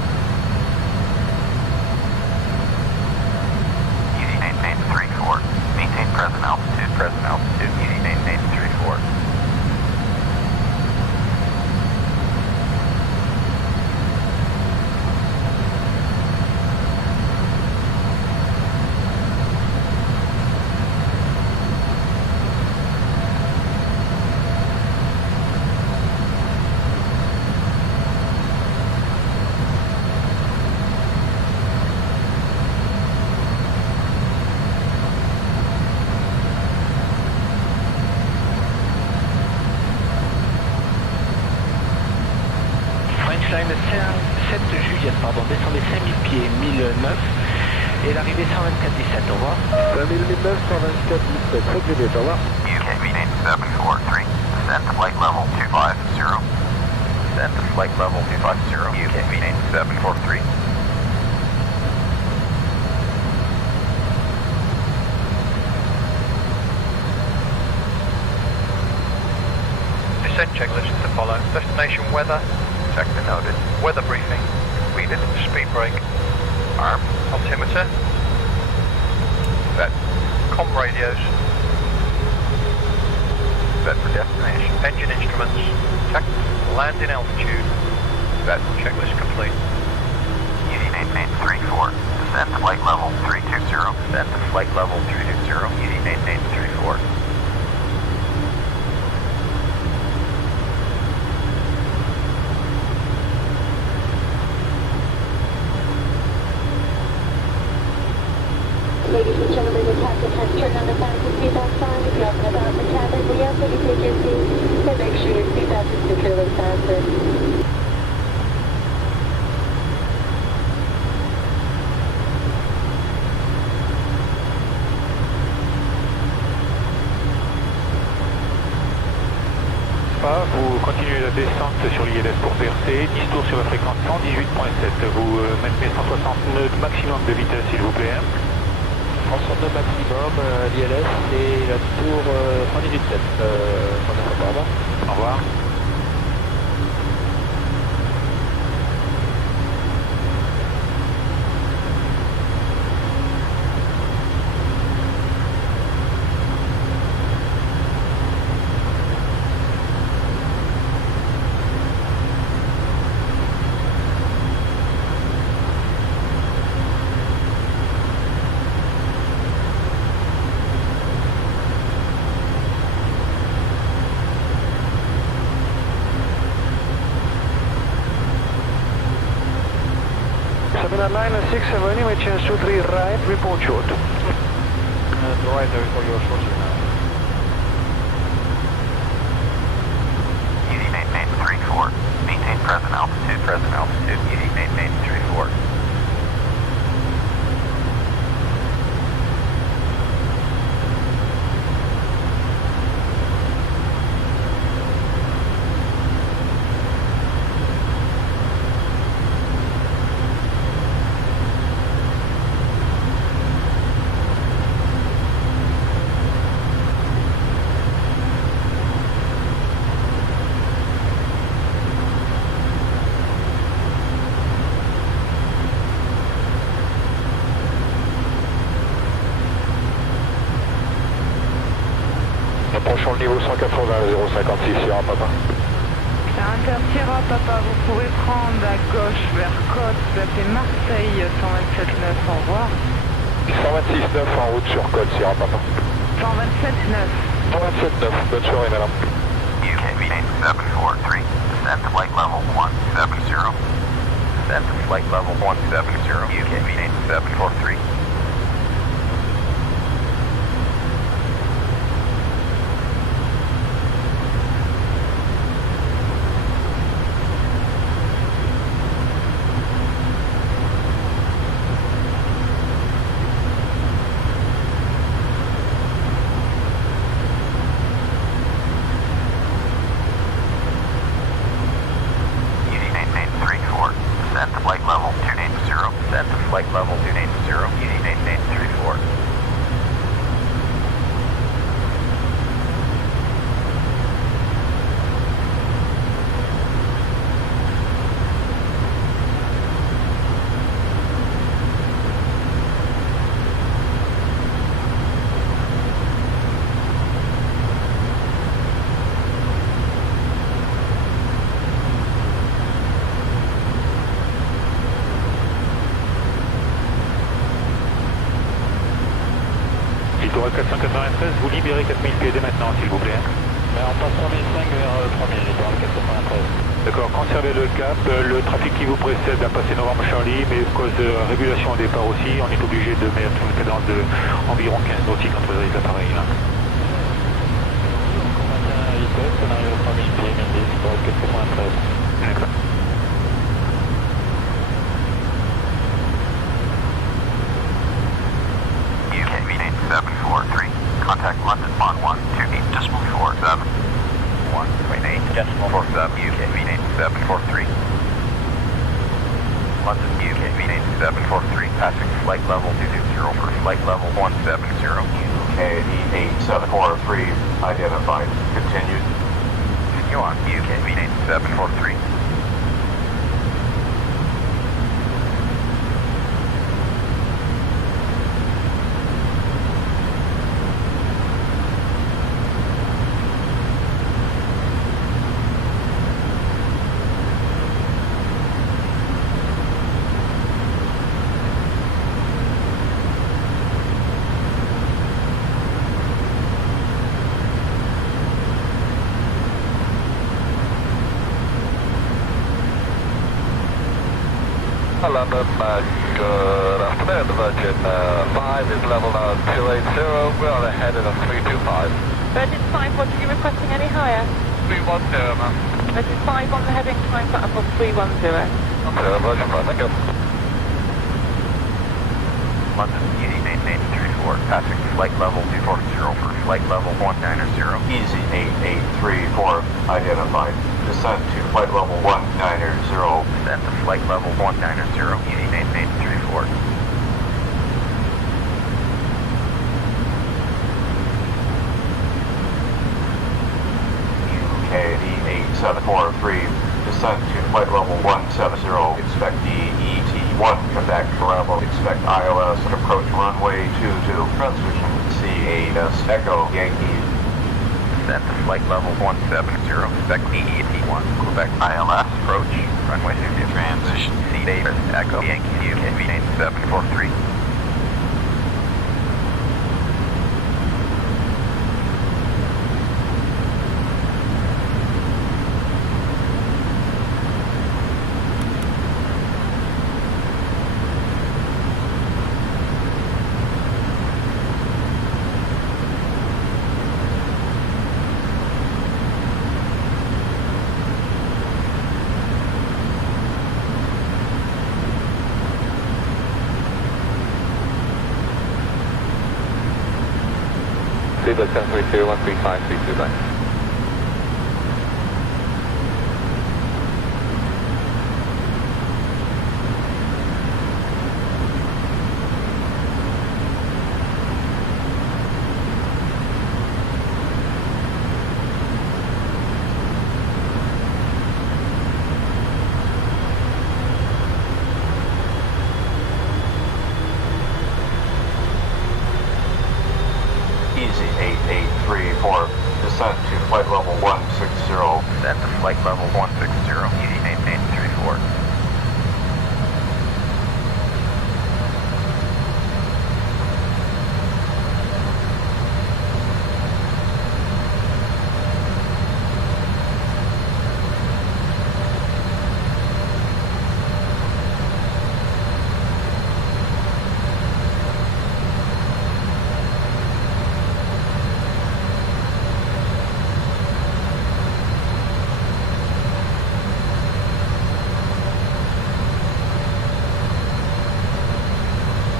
EG834. Maintain present altitude. Present altitude. EG834. Line 7 Juliette, pardon, descendez 5000 pieds, 1009, et l'arrivée 124-17, au revoir. 5009, 124-17, très bien, au revoir. UK v8.743, descend to flight level 250. Descend to flight level 250, UK v8.743. Descent checklist to follow. Destination weather. Sector noted. Weather briefing completed. Speed brake. Arm. Altimeter. Set. Com radios. Set for destination. Engine instruments. Checked. Landing altitude. Set. Checklist complete. EG834. Descend to flight level 320. Descend to flight level 320. EG834. Ladies and gentlemen, the captain has turned on the fasten seatbelt sign. If you're about the cabin, we ask that you take your seat and make sure your seatbelt is securely fastened. continuez la descente sur l'ILS pour percer, 10 tours sur la fréquence 118.7. Vous maintenez 160 nœuds maximum de vitesse s'il vous plaît. 160 nœuds maximum, l'ILS et la tour 118.7. Au revoir. Au revoir. Line 67, we change 23 right, report short. Right there for your short signal. UD maintain 34. Maintain present altitude, UD maintain 34. Approchons le niveau 180, 056 Sierra Papa. Inter Sierra Papa, vous pouvez prendre à gauche vers Côte, ça fait Marseille 127.9, au revoir. 126.9 en route sur Côte Sierra Papa. 127.9. 127.9, bonne soirée madame. UK maintain 743. Descend to flight level 170. Descend to flight level 170. UK maintain 743. Littoral 493, vous libérez 4000 pieds dès maintenant s'il vous plaît. On passe 3005 vers 3000, littoral 493. D'accord, conservez le cap, le trafic qui vous précède a passé Novembre Charlie, mais à cause de régulation au départ aussi, on est obligé de mettre une cadence de environ 15 nautiques entre les appareils là. On maintient la vitesse, on arrive à 3000 pieds, littoral 493. D'accord. UK maintain 743. Contact London on 128.47. 128.47. UK maintain 743. London UK maintain 743. Passing flight level 220 for flight level 170. UK 8743 identified. Continued. Continue on UK maintain 743. London, good afternoon, Virgin 5 is level now 280, we're on a heading of 325. Virgin 5, what are you requesting any higher? 310, ma'am. Virgin 5 on the heading time for Apple 310. Virgin 5, thank you. London Easy 8834, passing flight level 240 for flight level 190. Easy 8834, identified. descend to flight level 190. Descend to flight level 190, easy maintain 34. UKD 8743, descend to flight level 170, expect DET1, contact Bravo, expect ILS, approach runway 22, transition CAS, Echo Yankee. Descend to flight level 170, expect DET1, Quebec ILS, approach runway 22, transition C Davis, Echo Yankee, UK 743. Speedlink 732, 135, 32 back. Easy 8834, descend to flight level 160. Descend to flight level 160, easy maintain 34.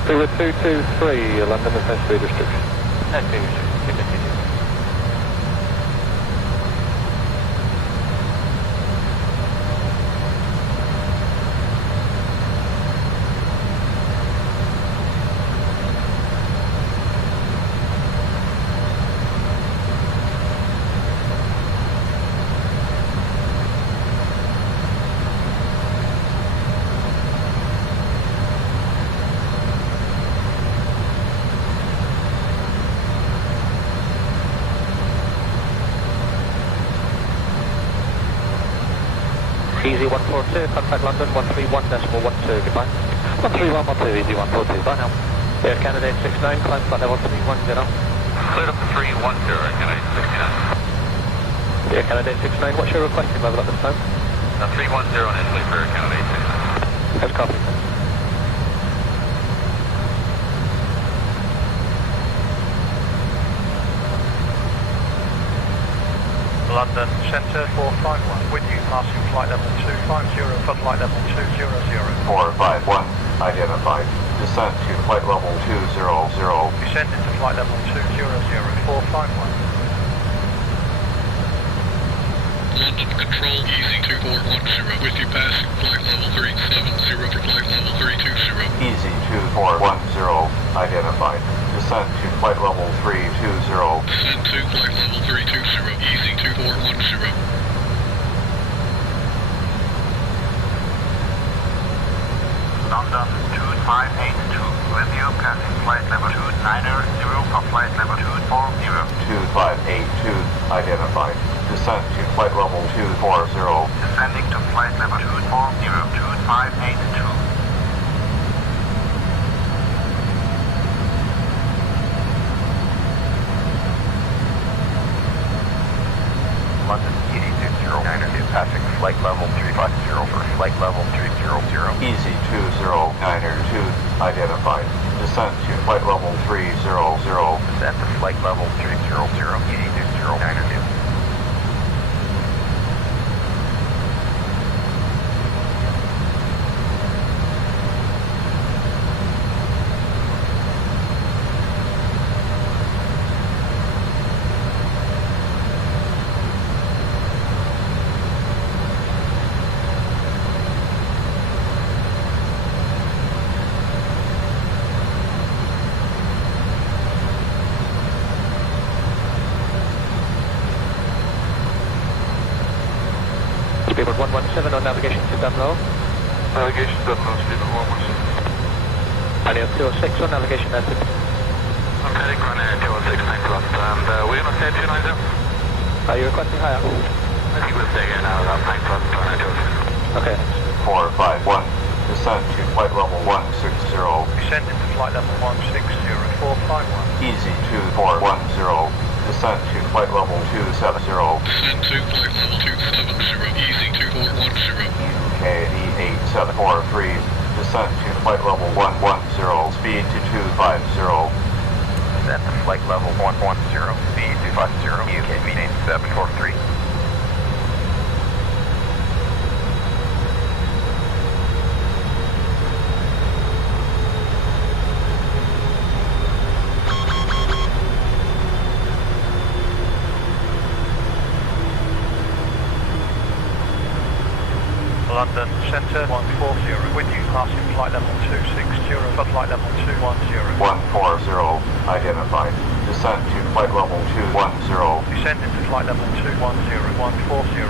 With 223, London has no speed restriction. No speed restriction, continue. Easy 142, contact London 131.12, goodbye. 13112, easy 142, bye now. Air Candidate 69, climb flight level 310. Cleared up to 310, Candidate 69. Air Candidate 69, what's your requesting level at this time? 310 initially for Air Candidate 69. How's copy? London Centre 451, with you passing flight level 250 for flight level 200. 451, identified. Descend to flight level 200. Descending to flight level 200, 451. London Control, easy 2410, with you passing flight level 370 for flight level 320. Easy 2410, identified. Descend to flight level 320. Descend to flight level 320, easy 2410. London 2582, with you passing flight level 290 for flight level 240. 2582, identified. Descend to flight level 240. Descending to flight level 240, 2582. London ED2092, passing flight level 350 for flight level 300. Easy 2092, identified. Descend to flight level 300. Descend to flight level 300, ED2092. Speedbird 117 on navigation to down low. Navigation down low, Speedbird 117. Daniel 206 on navigation at I'm heading on 206, 9 plus, and we're going to stay at 290. Are you requesting higher? I think we'll stay here now, 9 plus, 206. Okay. 451, descent to flight level 160. Descend into flight level 160, 451. Easy 2410, descent to flight level 270. Descend to flight level 270, easy 2410. UKE 8743, descent to flight level 110, speed to 250. Descent to flight level 110, speed 250, UK mean 8743. London Centre 140, with you passing flight level 260 for flight level 210. 140, identified. Descent to flight level 210. Descend into flight level 210, 140.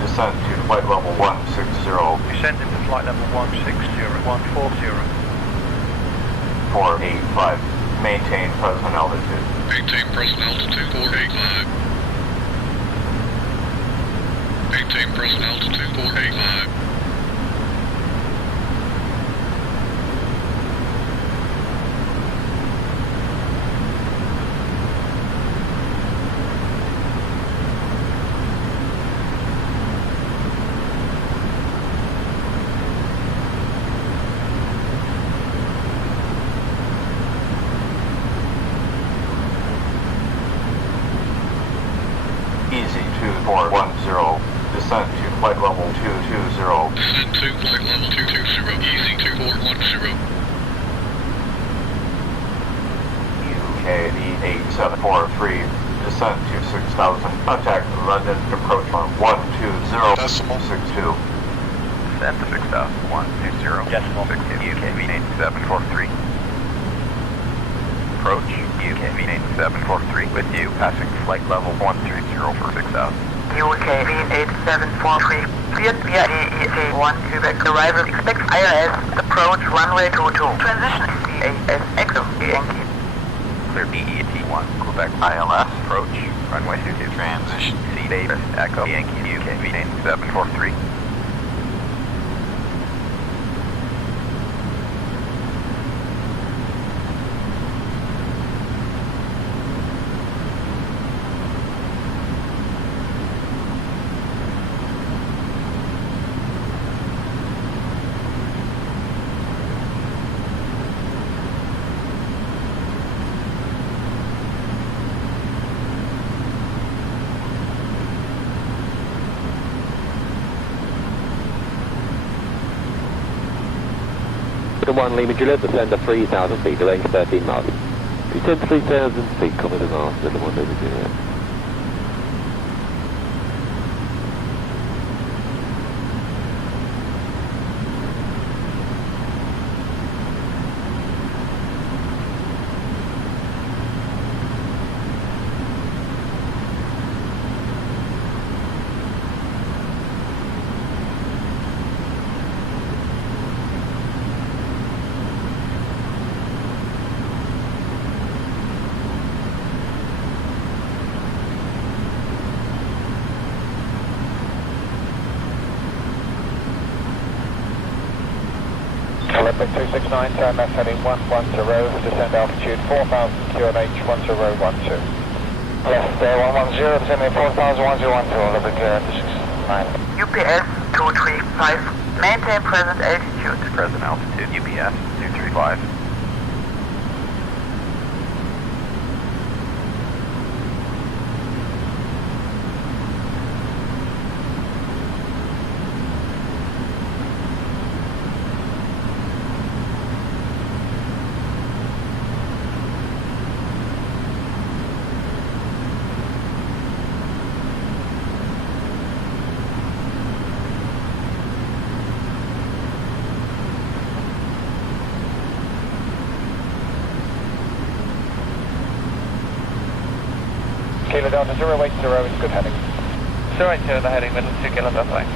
Descent to flight level 160. Descend into flight level 160, 140. 485. Maintain present altitude. Maintain present altitude, 485. Maintain present altitude, 485. Easy 2410, descent to flight level 220. Descend to flight level 220, easy 2410. UKE 8743, descent to 6000. Contact London approach on 120. Decimal 62. Descent to 6000, 120. Decimal 62, UK mean 8743. Approach, UK mean 8743 with you, passing flight level 130 for 6000. UK mean 8743. Cleared via EEC 1 Quebec. Arrival expect ILS approach runway 22. Transition CAS exit Yankee. Clear BET 1 Quebec ILS approach runway 22. Transition C Davis Echo Yankee UK mean 8743. Delta 1 Lima Juliet, descend to 3,000 feet, range 13 miles. Descend 3,000 feet, coming to Mars, Delta 1 Lima Juliet. Olympic 269, turn left heading 110, descend altitude 4000, QNH 1012. Left 110, descending 4000, 1012, Olympic 269. UPS 235, maintain present altitude. Present altitude, UPS 235. Kilo Delta 080 is good heading. 080 the heading, middle 2 Kilo Delta, thanks.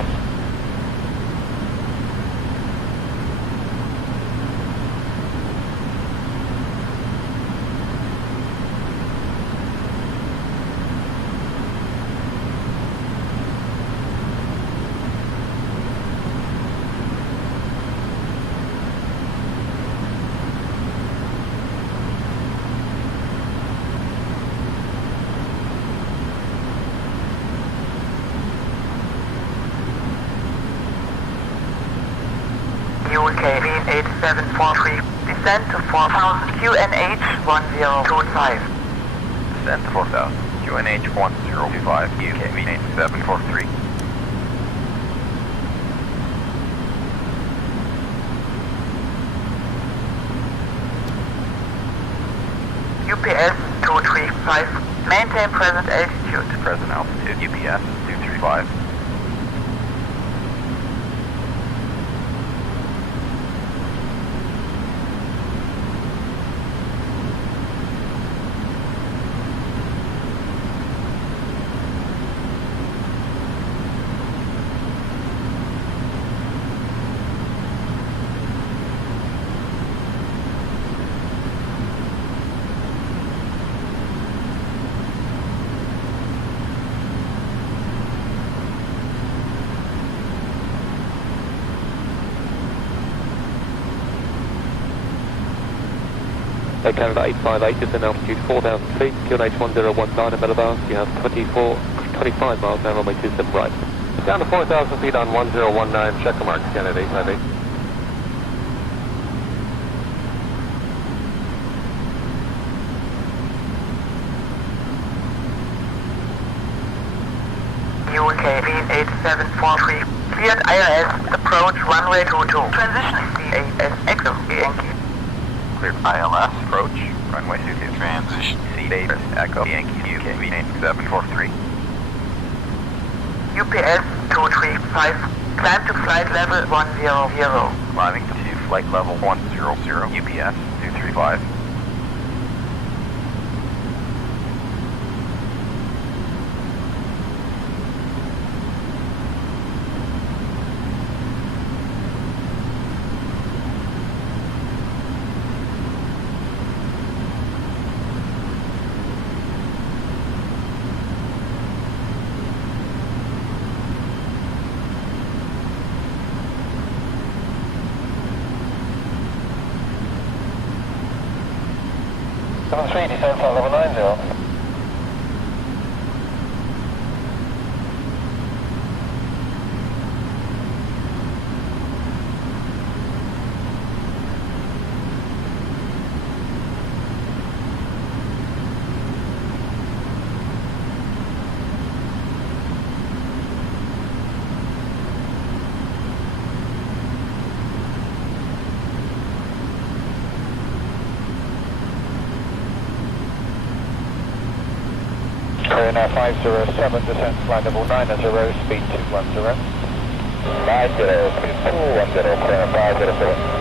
UK V8743, descend to 4000, QNH 1025. Descend to 4000, QNH 1025, UK V8743. UPS 235, maintain present altitude. Present altitude, UPS 235. Canada 858 is in altitude 4,000 feet, QNH 1019 in millibars. You have 25 miles now, runway 27 right. Down to 4,000 feet on 1019, checker mark, Canada 858. UK V8743, cleared ILS, approach runway 22. Transition CAS Echo Yankee. Cleared ILS, approach, runway 22. Transition CAS Echo Yankee, UK V8743. UPS 235, climb to flight level 100. Climbing to flight level 100, UPS 235. Descend flight level 90. Now 507, descent flight level 90, speed 210. 50, speed 210, 507.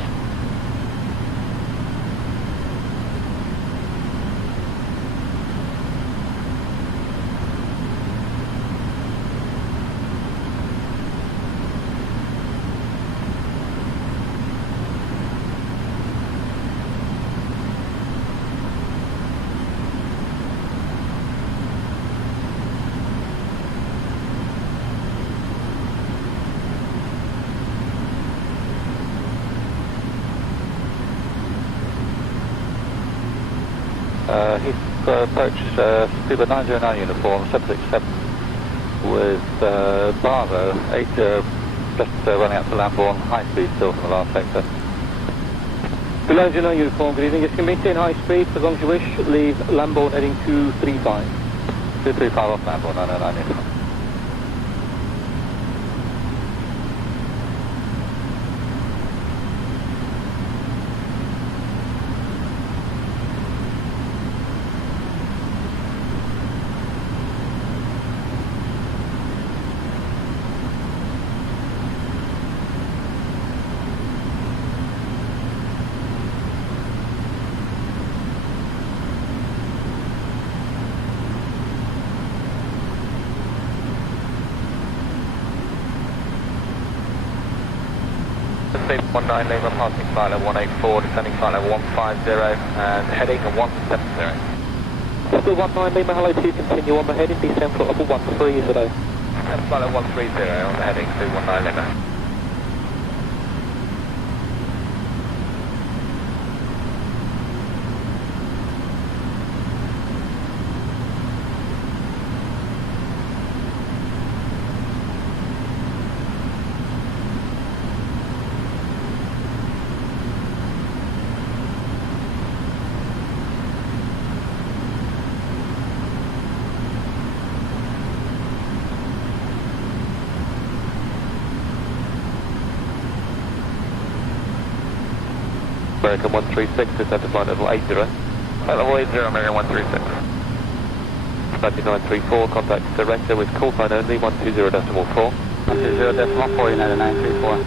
He's approached Scuba 909 uniform, 767 with Bravo, 8 just running out to Lambourne, high speed still from the last sector. Below 909 uniform, good evening. Yes, you can maintain high speed as long as you wish. Leave Lambourne heading 235. 235 off Lambourne, 909 uniform. 19 Lima, passing flight level 184, descending flight level 150, and heading 170. Still 19 Lima, hello to you, continue on the heading, descend flight level 13 today. And flight level 130 on the heading to 19 Lima. American 136, descend to flight level 80. Flight level 80, American 136. 9934, contact director with call sign only, 120.4. 120.4, United 934.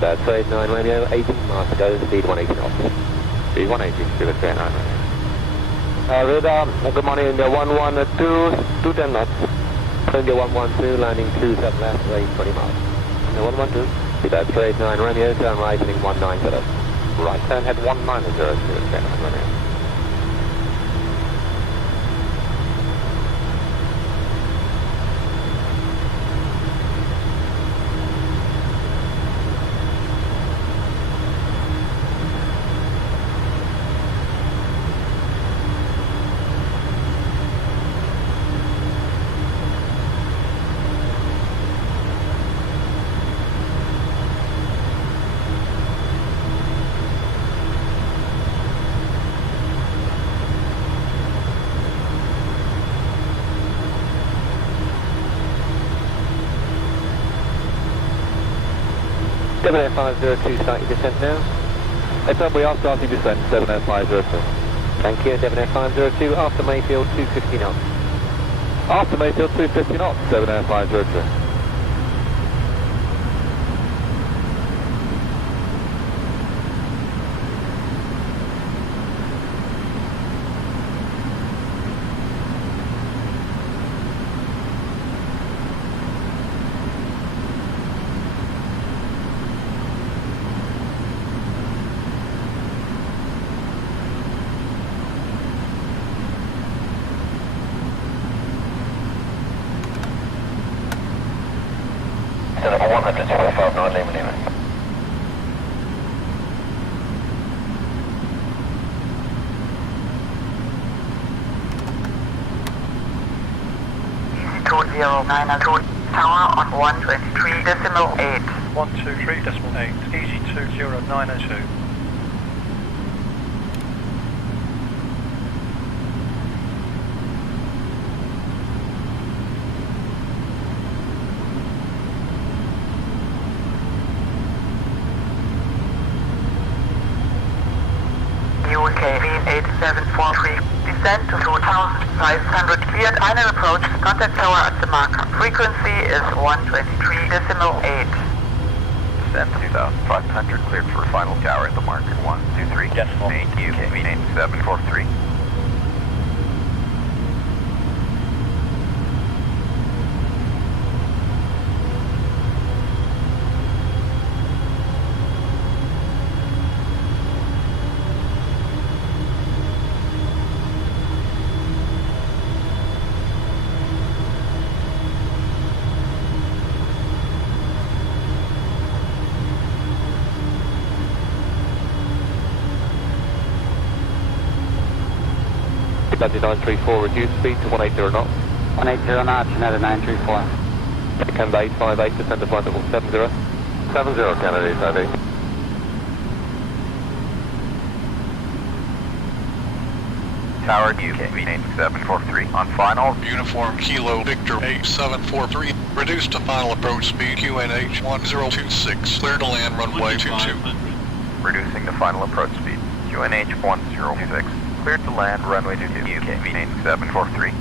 Bad 39 radio, 18 miles to go, speed 180 knots. Speed 180, Zurich 39 radio. Radar, good morning, India 112, 210 knots. India 112, landing 27 left, range 20 miles. India 112. Bad 39 radio, turn right, heading 190. Right turn, head 190, Zurich 39 radio. Air 502 starting descent now. FM, we are starting descent, 70502. Thank you, Air 502, after Mayfield 250 knots. After Mayfield 250 knots, 70502. Tower on 123.8. 123.8, easy 20902. UK V8743. Descend to 2,500. Cleared final approach. Contact tower at the marker. Frequency is 123.8. Descend 2,500. Cleared for final tower at the marker. 123.8. UK V8743. Atlantic 934, reduce speed to 180 knots. 180 knots, United 934. Canada 858, descend to flight level 70. 70, Canada 858. Tower UK V8743 on final. Uniform Kilo Victor 8743. Reduced to final approach speed QNH 1026. Clear to land runway 22. Reducing the final approach speed. QNH 1026. Cleared to land runway 22. UK V8743.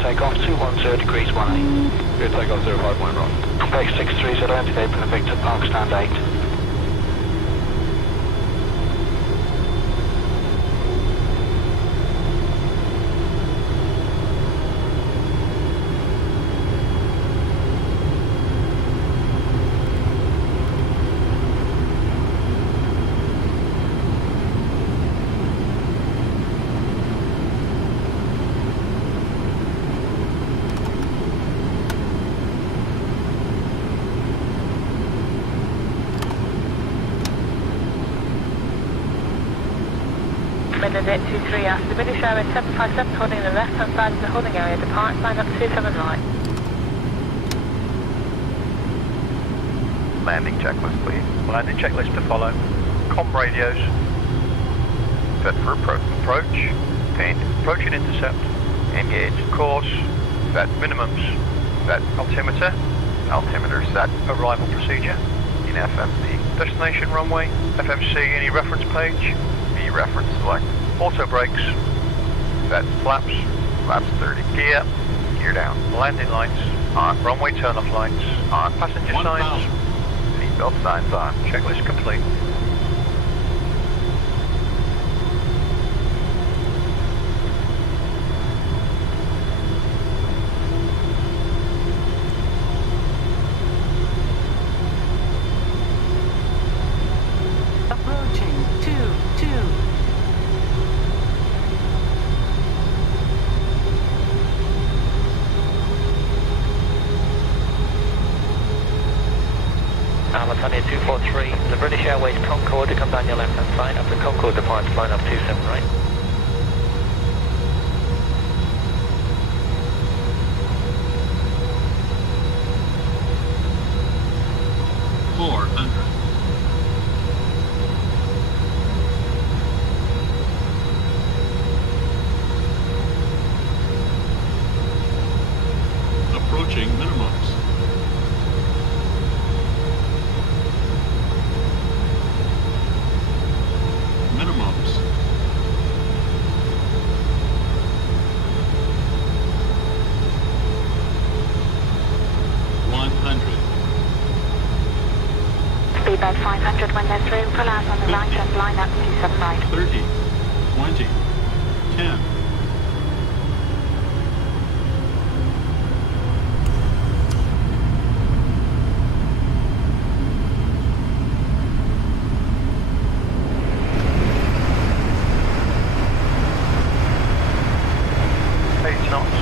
Takeoff 210 degrees 18. Good takeoff 051 wrong. Quebec 630 anti-gate for Victor Park stand 8. Benedict 23 after the British Airways 757 holding the left hand side of the holding area. Depart, line up 27 right. Landing checklist, please. Landing checklist to follow. Com radios. Set for approach. Approach. Paint. Approach and intercept. Engage. Course. Set. Minimums. Set. Altimeter. Altimeter set. Arrival procedure. In FMC. Destination runway. FMC. Any reference page? V reference select. Auto brakes. Set. Flaps. Flaps 30. Gear. Gear down. Landing lights. On. Runway turn-off lights. On. Passenger signs. Seatbelt signs on. Checklist complete. Approaching 2-2. Almatania 243, the British Airways Concorde to come down your left hand side. After Concorde departs, line up 27 right. Approaching minimums. Minimums. Speedbird 500 when they're through, pull out on the right and line up 27 right. 30, 20, 10.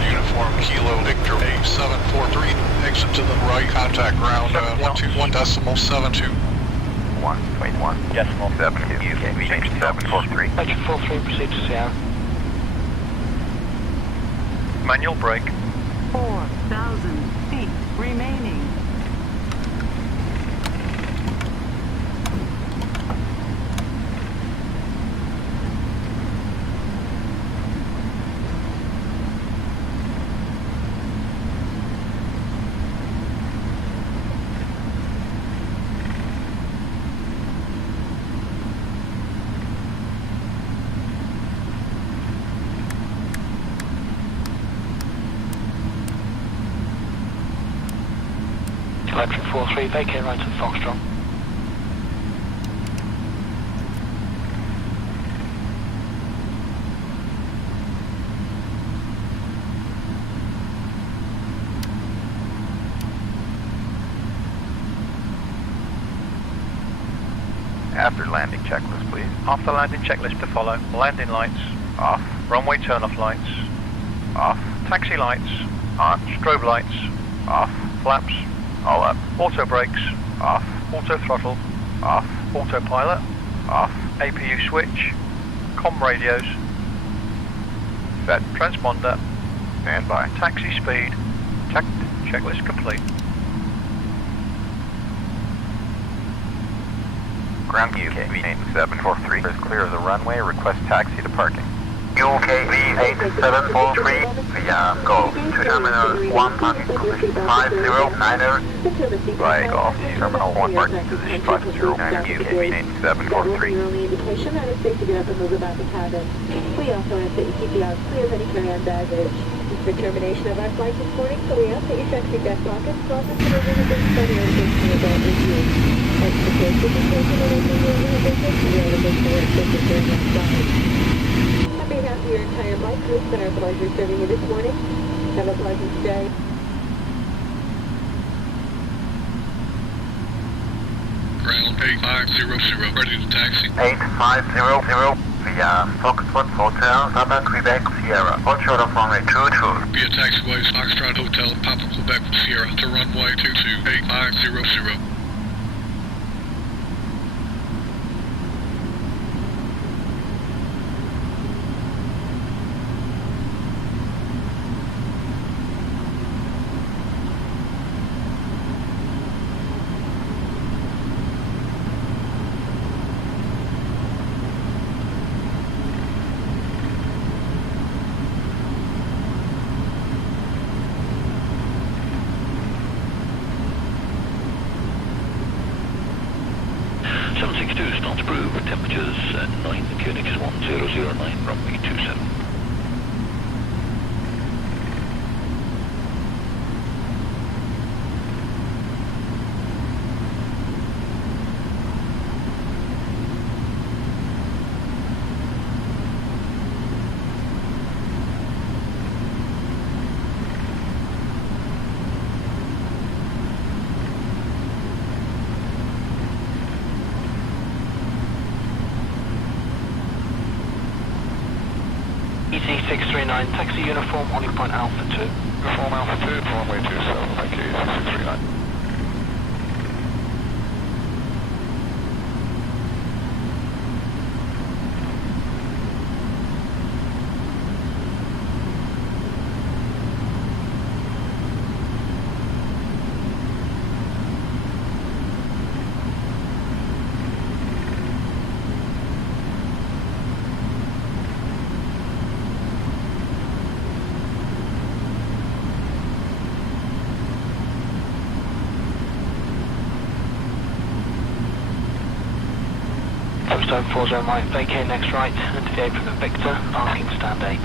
Uniform Kilo Victor 8743. Exit to the right. Contact ground 121.72. 121. Decimal 72. UK V8743. Engine 43, proceed to Sierra. Manual brake. 4,000 feet remaining. Electric 43, vacate right at Foxtrot. After landing checklist, please. After landing checklist to follow. Landing lights. Off. Runway turn-off lights. Off. Taxi lights. On. Strobe lights. Off. Flaps. All up. Auto brakes. Off. Auto throttle. Off. Autopilot. Off. APU switch. COM radios. Set. Transponder. Stand by. Taxi speed. Checked. Checklist complete. Ground UK V8743 is clear of the runway. Request taxi to parking. UK V8743 via Golf to Terminal 1 parking position 5090. By Golf to Terminal 1 parking position 509 UK V8743. Your only indication that it's safe to get up and move about the cabin. We also ask that you keep the aisles clear of any carry-on baggage. For termination of our flight this morning, so we ask that you check your deck pockets, closets, and overhead study or additional adult review. Extra care should be taken in any overhead business and the other business or assistance during that flight. On behalf of your entire flight crew, it's been our pleasure serving you this morning. Have a pleasant day. Ground 8500, ready to taxi. 8500 via Foxtrot Hotel, Papa Quebec Sierra. Hold short of runway 22. Via taxiways Foxtrot Hotel, Papa Quebec Sierra to runway 22, 8500. Temperatures at 9, Koenig is 1009, runway 27. EC639, taxi uniform, holding point Alpha 2. Uniform Alpha 2, runway 27, thank you, EC639. Stone 40 right, vacate next right, and today from the Victor, parking stand 8.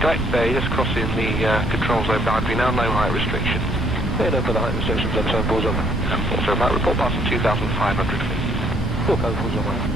Direct Bay, just crossing the control zone boundary now, no height restriction. Cleared over the height restrictions on 740 on. And also about report passing 2,500 feet. Full code 40 on.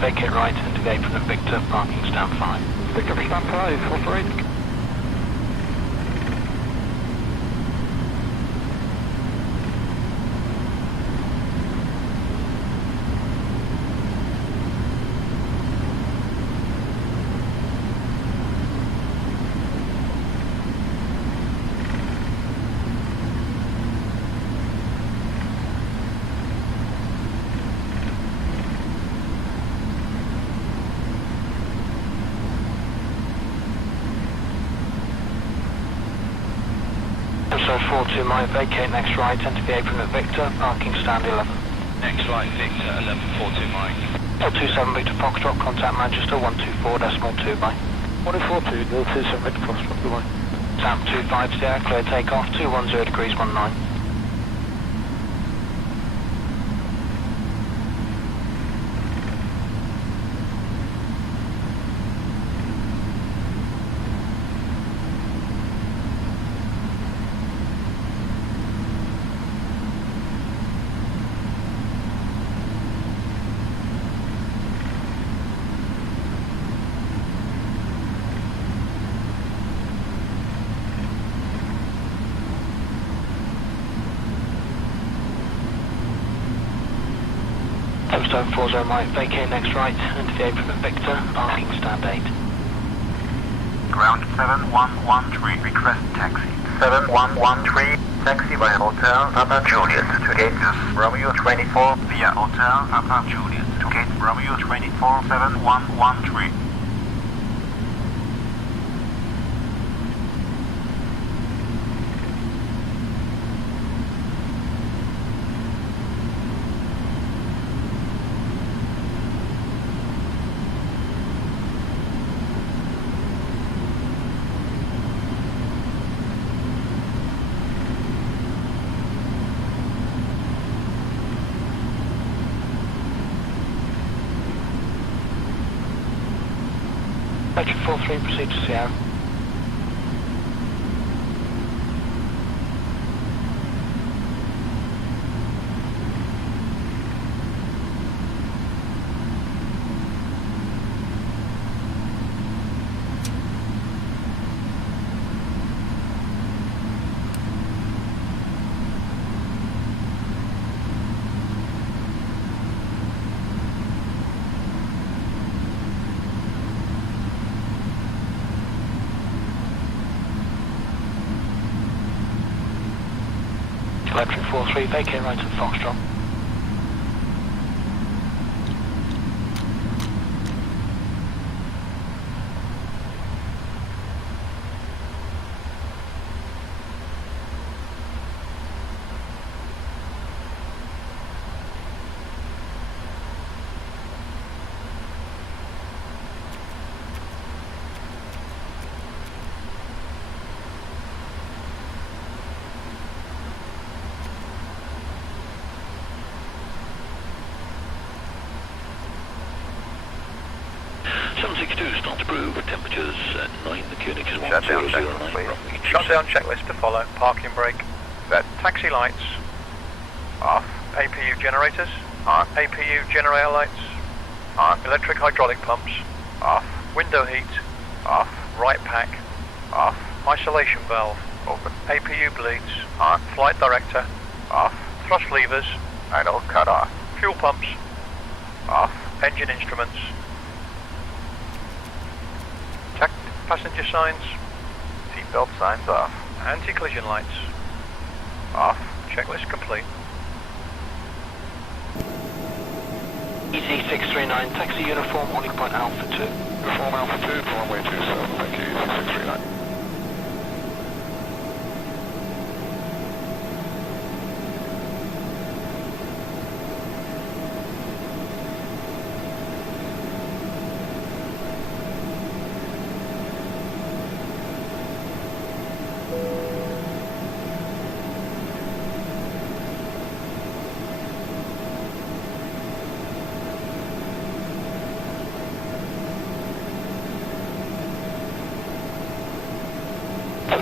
Vacate right and today from the Victor, parking stand 5. Victor stand 5, 448. 42 Mike, vacate next right, enter the apron at Victor, parking stand 11. Next right, Victor, 1142 Mike. 427 Victor Foxtrot, contact Manchester 124.2 by. 142, 027 Victor Foxtrot, goodbye. Tap 25 there, clear takeoff, 210 degrees 19. Stone 40 Mike, vacate next right, into the apron at Victor, parking stand 8. Ground 7113, request taxi. 7113, taxi via Hotel Papa Julius to gate Romeo 24 via Hotel Papa Julius to gate Romeo 24 7113. Patrick 43, proceed to Sierra. Electric 43, vacate right at Foxtrot. Start approved, temperatures at 9, the Koenig is 1009. Shutdown checklist to follow, parking brake. Set. Taxi lights. Off. APU generators. On. APU generator lights. On. Electric hydraulic pumps. Off. Window heat. Off. Right pack. Off. Isolation valve. Open. APU bleeds. On. Flight director. Off. Thrust levers. Idle cut off. Fuel pumps. Off. Engine instruments. Checked passenger signs. Seatbelt signs off. Anti-collision lights. Off. Checklist complete. EZ639, taxi uniform, holding point Alpha 2. Uniform Alpha 2, runway 27, thank you, 639.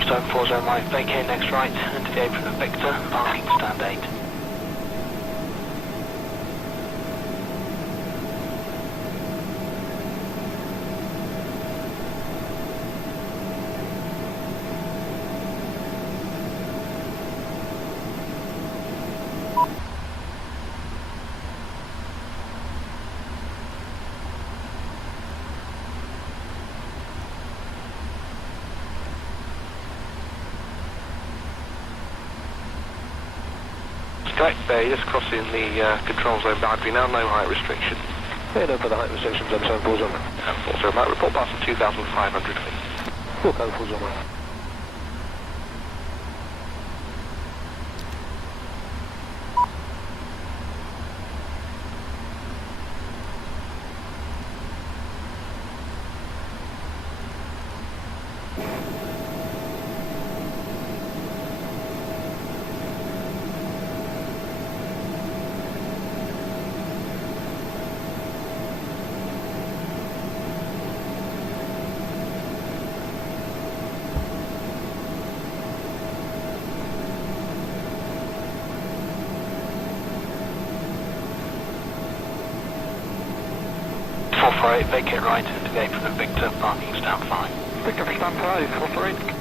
Stone 40 Mike, vacate next right, into the apron of Victor, parking stand 8. Correct, just crossing the control zone boundary now, no height restriction. Yeah, no further height restrictions on 740 Mike. And 40 Mike, report passing 2,500 feet. Full code 40 Mike. 448, vacate right into the apron of Victor, parking stand 5. Victor, stand 5, 448.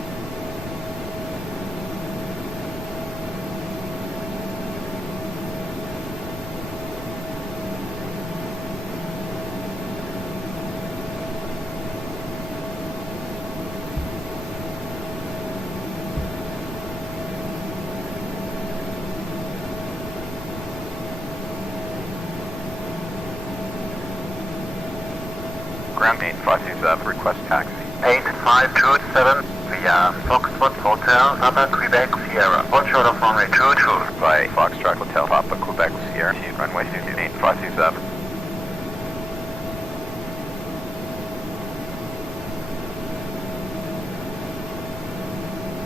Ground 8527, request taxi. 8527 via Foxtrot Hotel, Papa Quebec Sierra. Hold short of runway 22. By Foxtrot Hotel, Papa Quebec Sierra, runway 8527.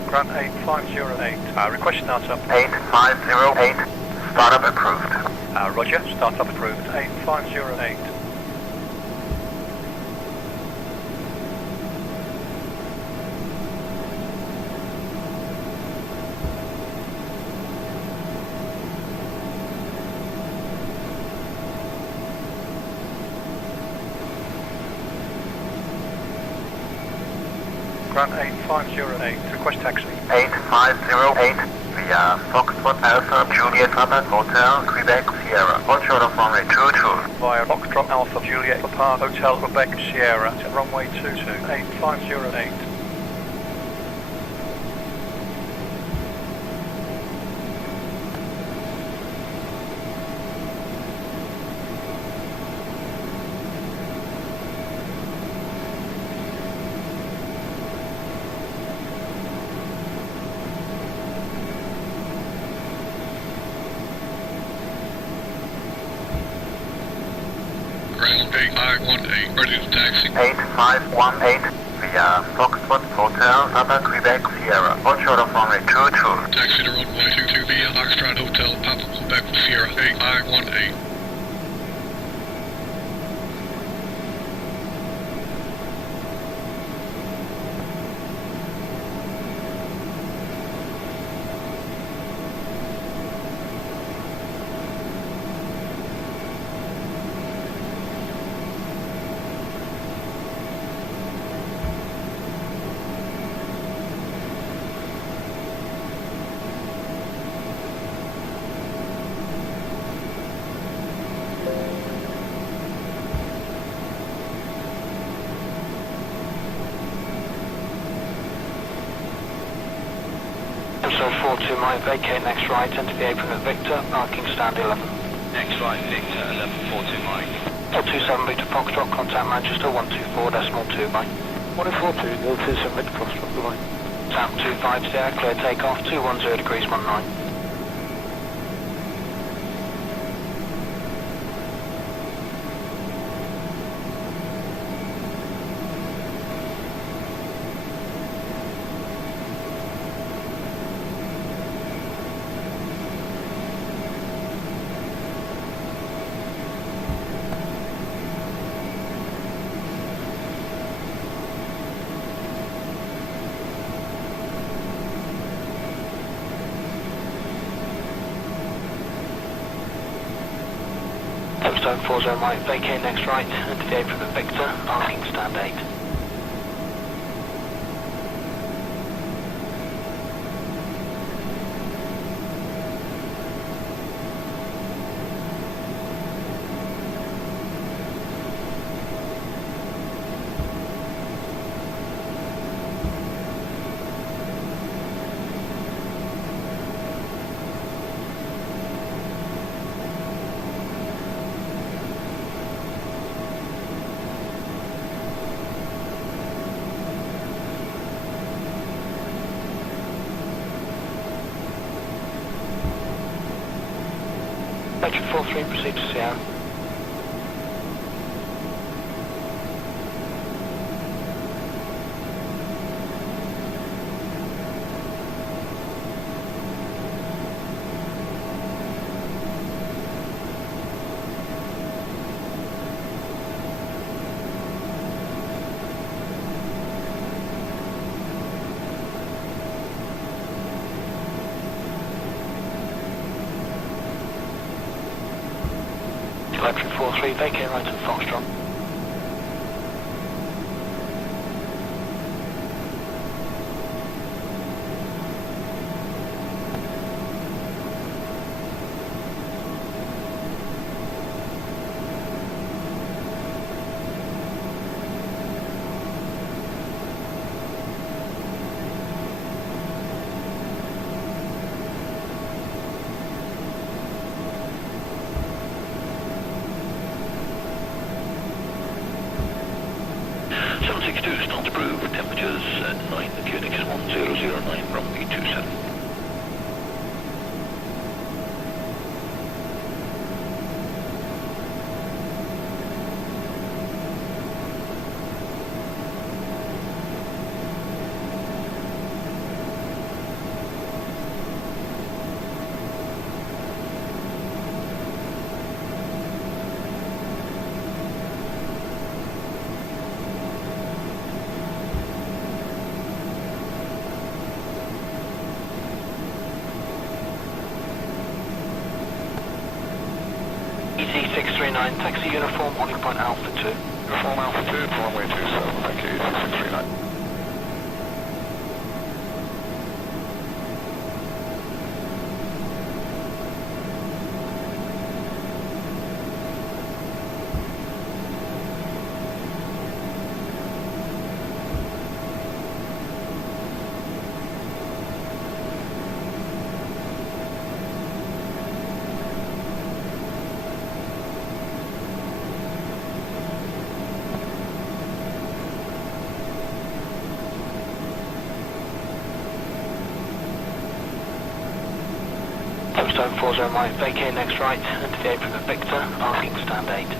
Ground 8508, request startup. 8508, startup approved. Roger, startup approved, 8508. Ground 8508, request taxi. 8508 via Foxtrot Alpha Juliet Papa Hotel, Quebec Sierra. Hold short of runway 22. Via Foxtrot Alpha Juliet Papa Hotel Quebec Sierra to runway 22, 8508. Ground 8518, ready to taxi. 8518 via Foxtrot Hotel, Papa Quebec Sierra. Hold short of runway 22. Taxi to runway 22 via Foxtrot Hotel, Papa Quebec Sierra, 8518. So 42 might vacate next right into the apron of Victor, parking stand 11. Next right, Victor, 1142 Mike. 427 Victor Foxtrot, contact Manchester 124.2 Mike. 1042, go to submit Foxtrot, goodbye. Tap 25 there, clear takeoff, 210 degrees 19. Stone 40 Mike, vacate next right into the apron of Victor, parking stand 8. Vector 43, proceed to Sierra. Electric 43, vacate right to Foxtrot. approved. Temperatures at 9, the QNH is 1009, runway 27. EC639, taxi uniform, holding point Alpha 2. Uniform Alpha 2, runway 27, thank you, EC639. Stone 40 right, vacate next right, into the apron of Victor, parking stand 8.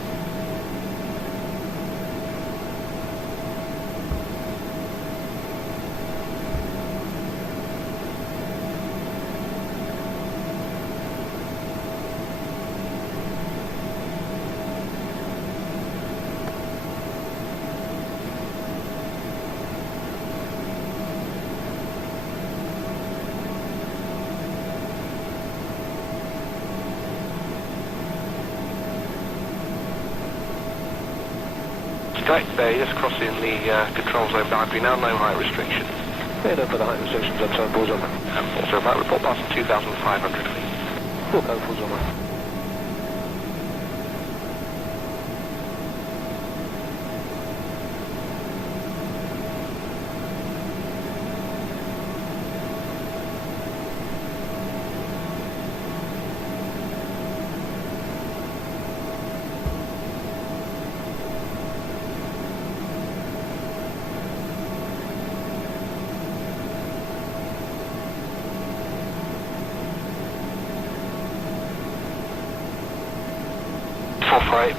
Direct there, just crossing the control zone boundary now, no height restriction. Yeah, no further height restrictions, I'm sorry, balls on that. And 40 right, report past 2,500 feet. Full code, balls on that.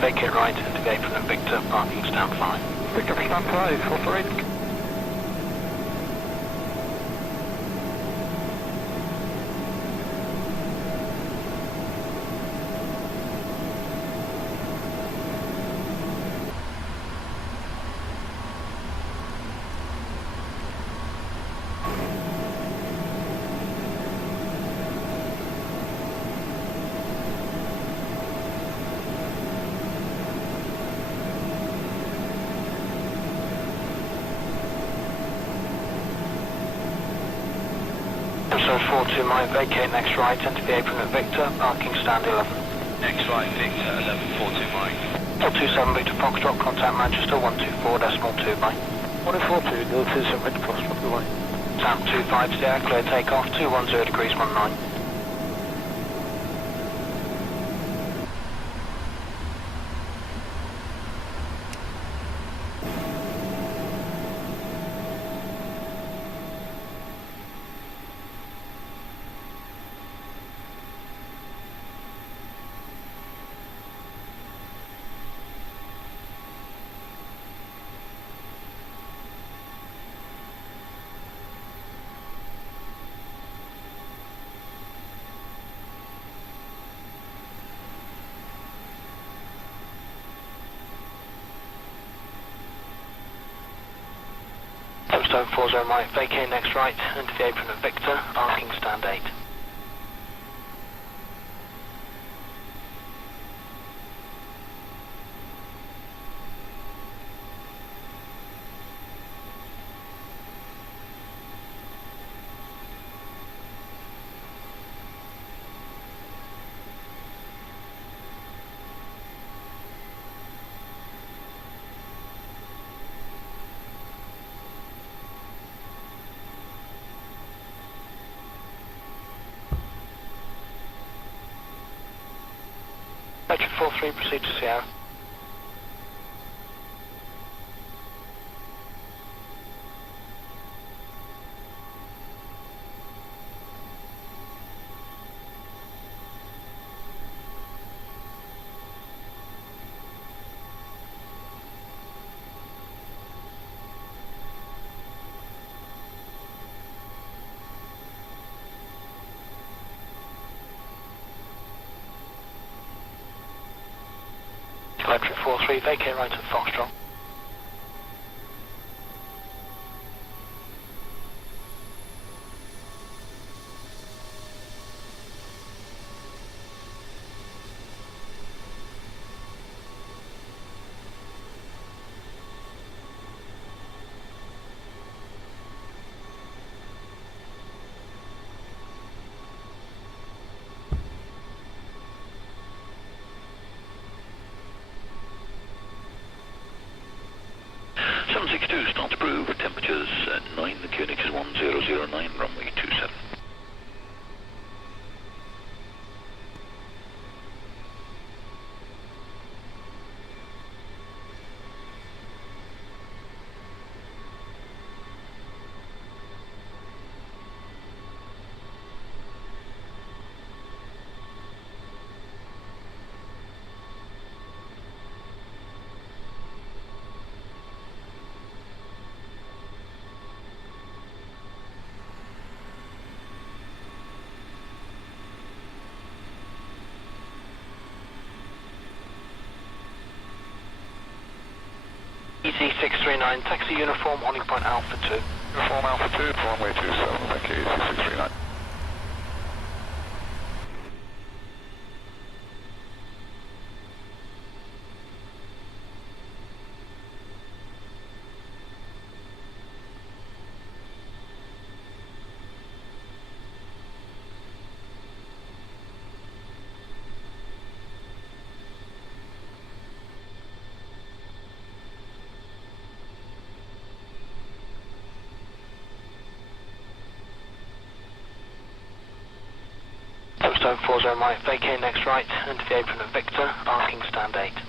Vacate right into the apron of Victor, parking stand 5. Victor, stand 5, 448. So 42 mile, vacate next right, enter the apron of Victor, parking stand 11. Next right, Victor, 1142 Mike. 427 Victor Foxtrot, contact Manchester 124.2 by. 142, 027 Victor Foxtrot, goodbye. Tap 25 there, clear takeoff, 210 degrees 19. Stone 40 right, vacate next right, into the apron of Victor, parking stand 8. Metric 43, proceed to Sierra. Metric 43, vacate right at Foxtrot. Start approved, temperatures at 9, the QNH is 1009, runway 27. EC639, taxi uniform, holding point Alpha 2. Uniform Alpha 2, runway 27, thank you, EC639. Touchdown 40 right, vacate next right, into the apron of Victor, parking stand 8.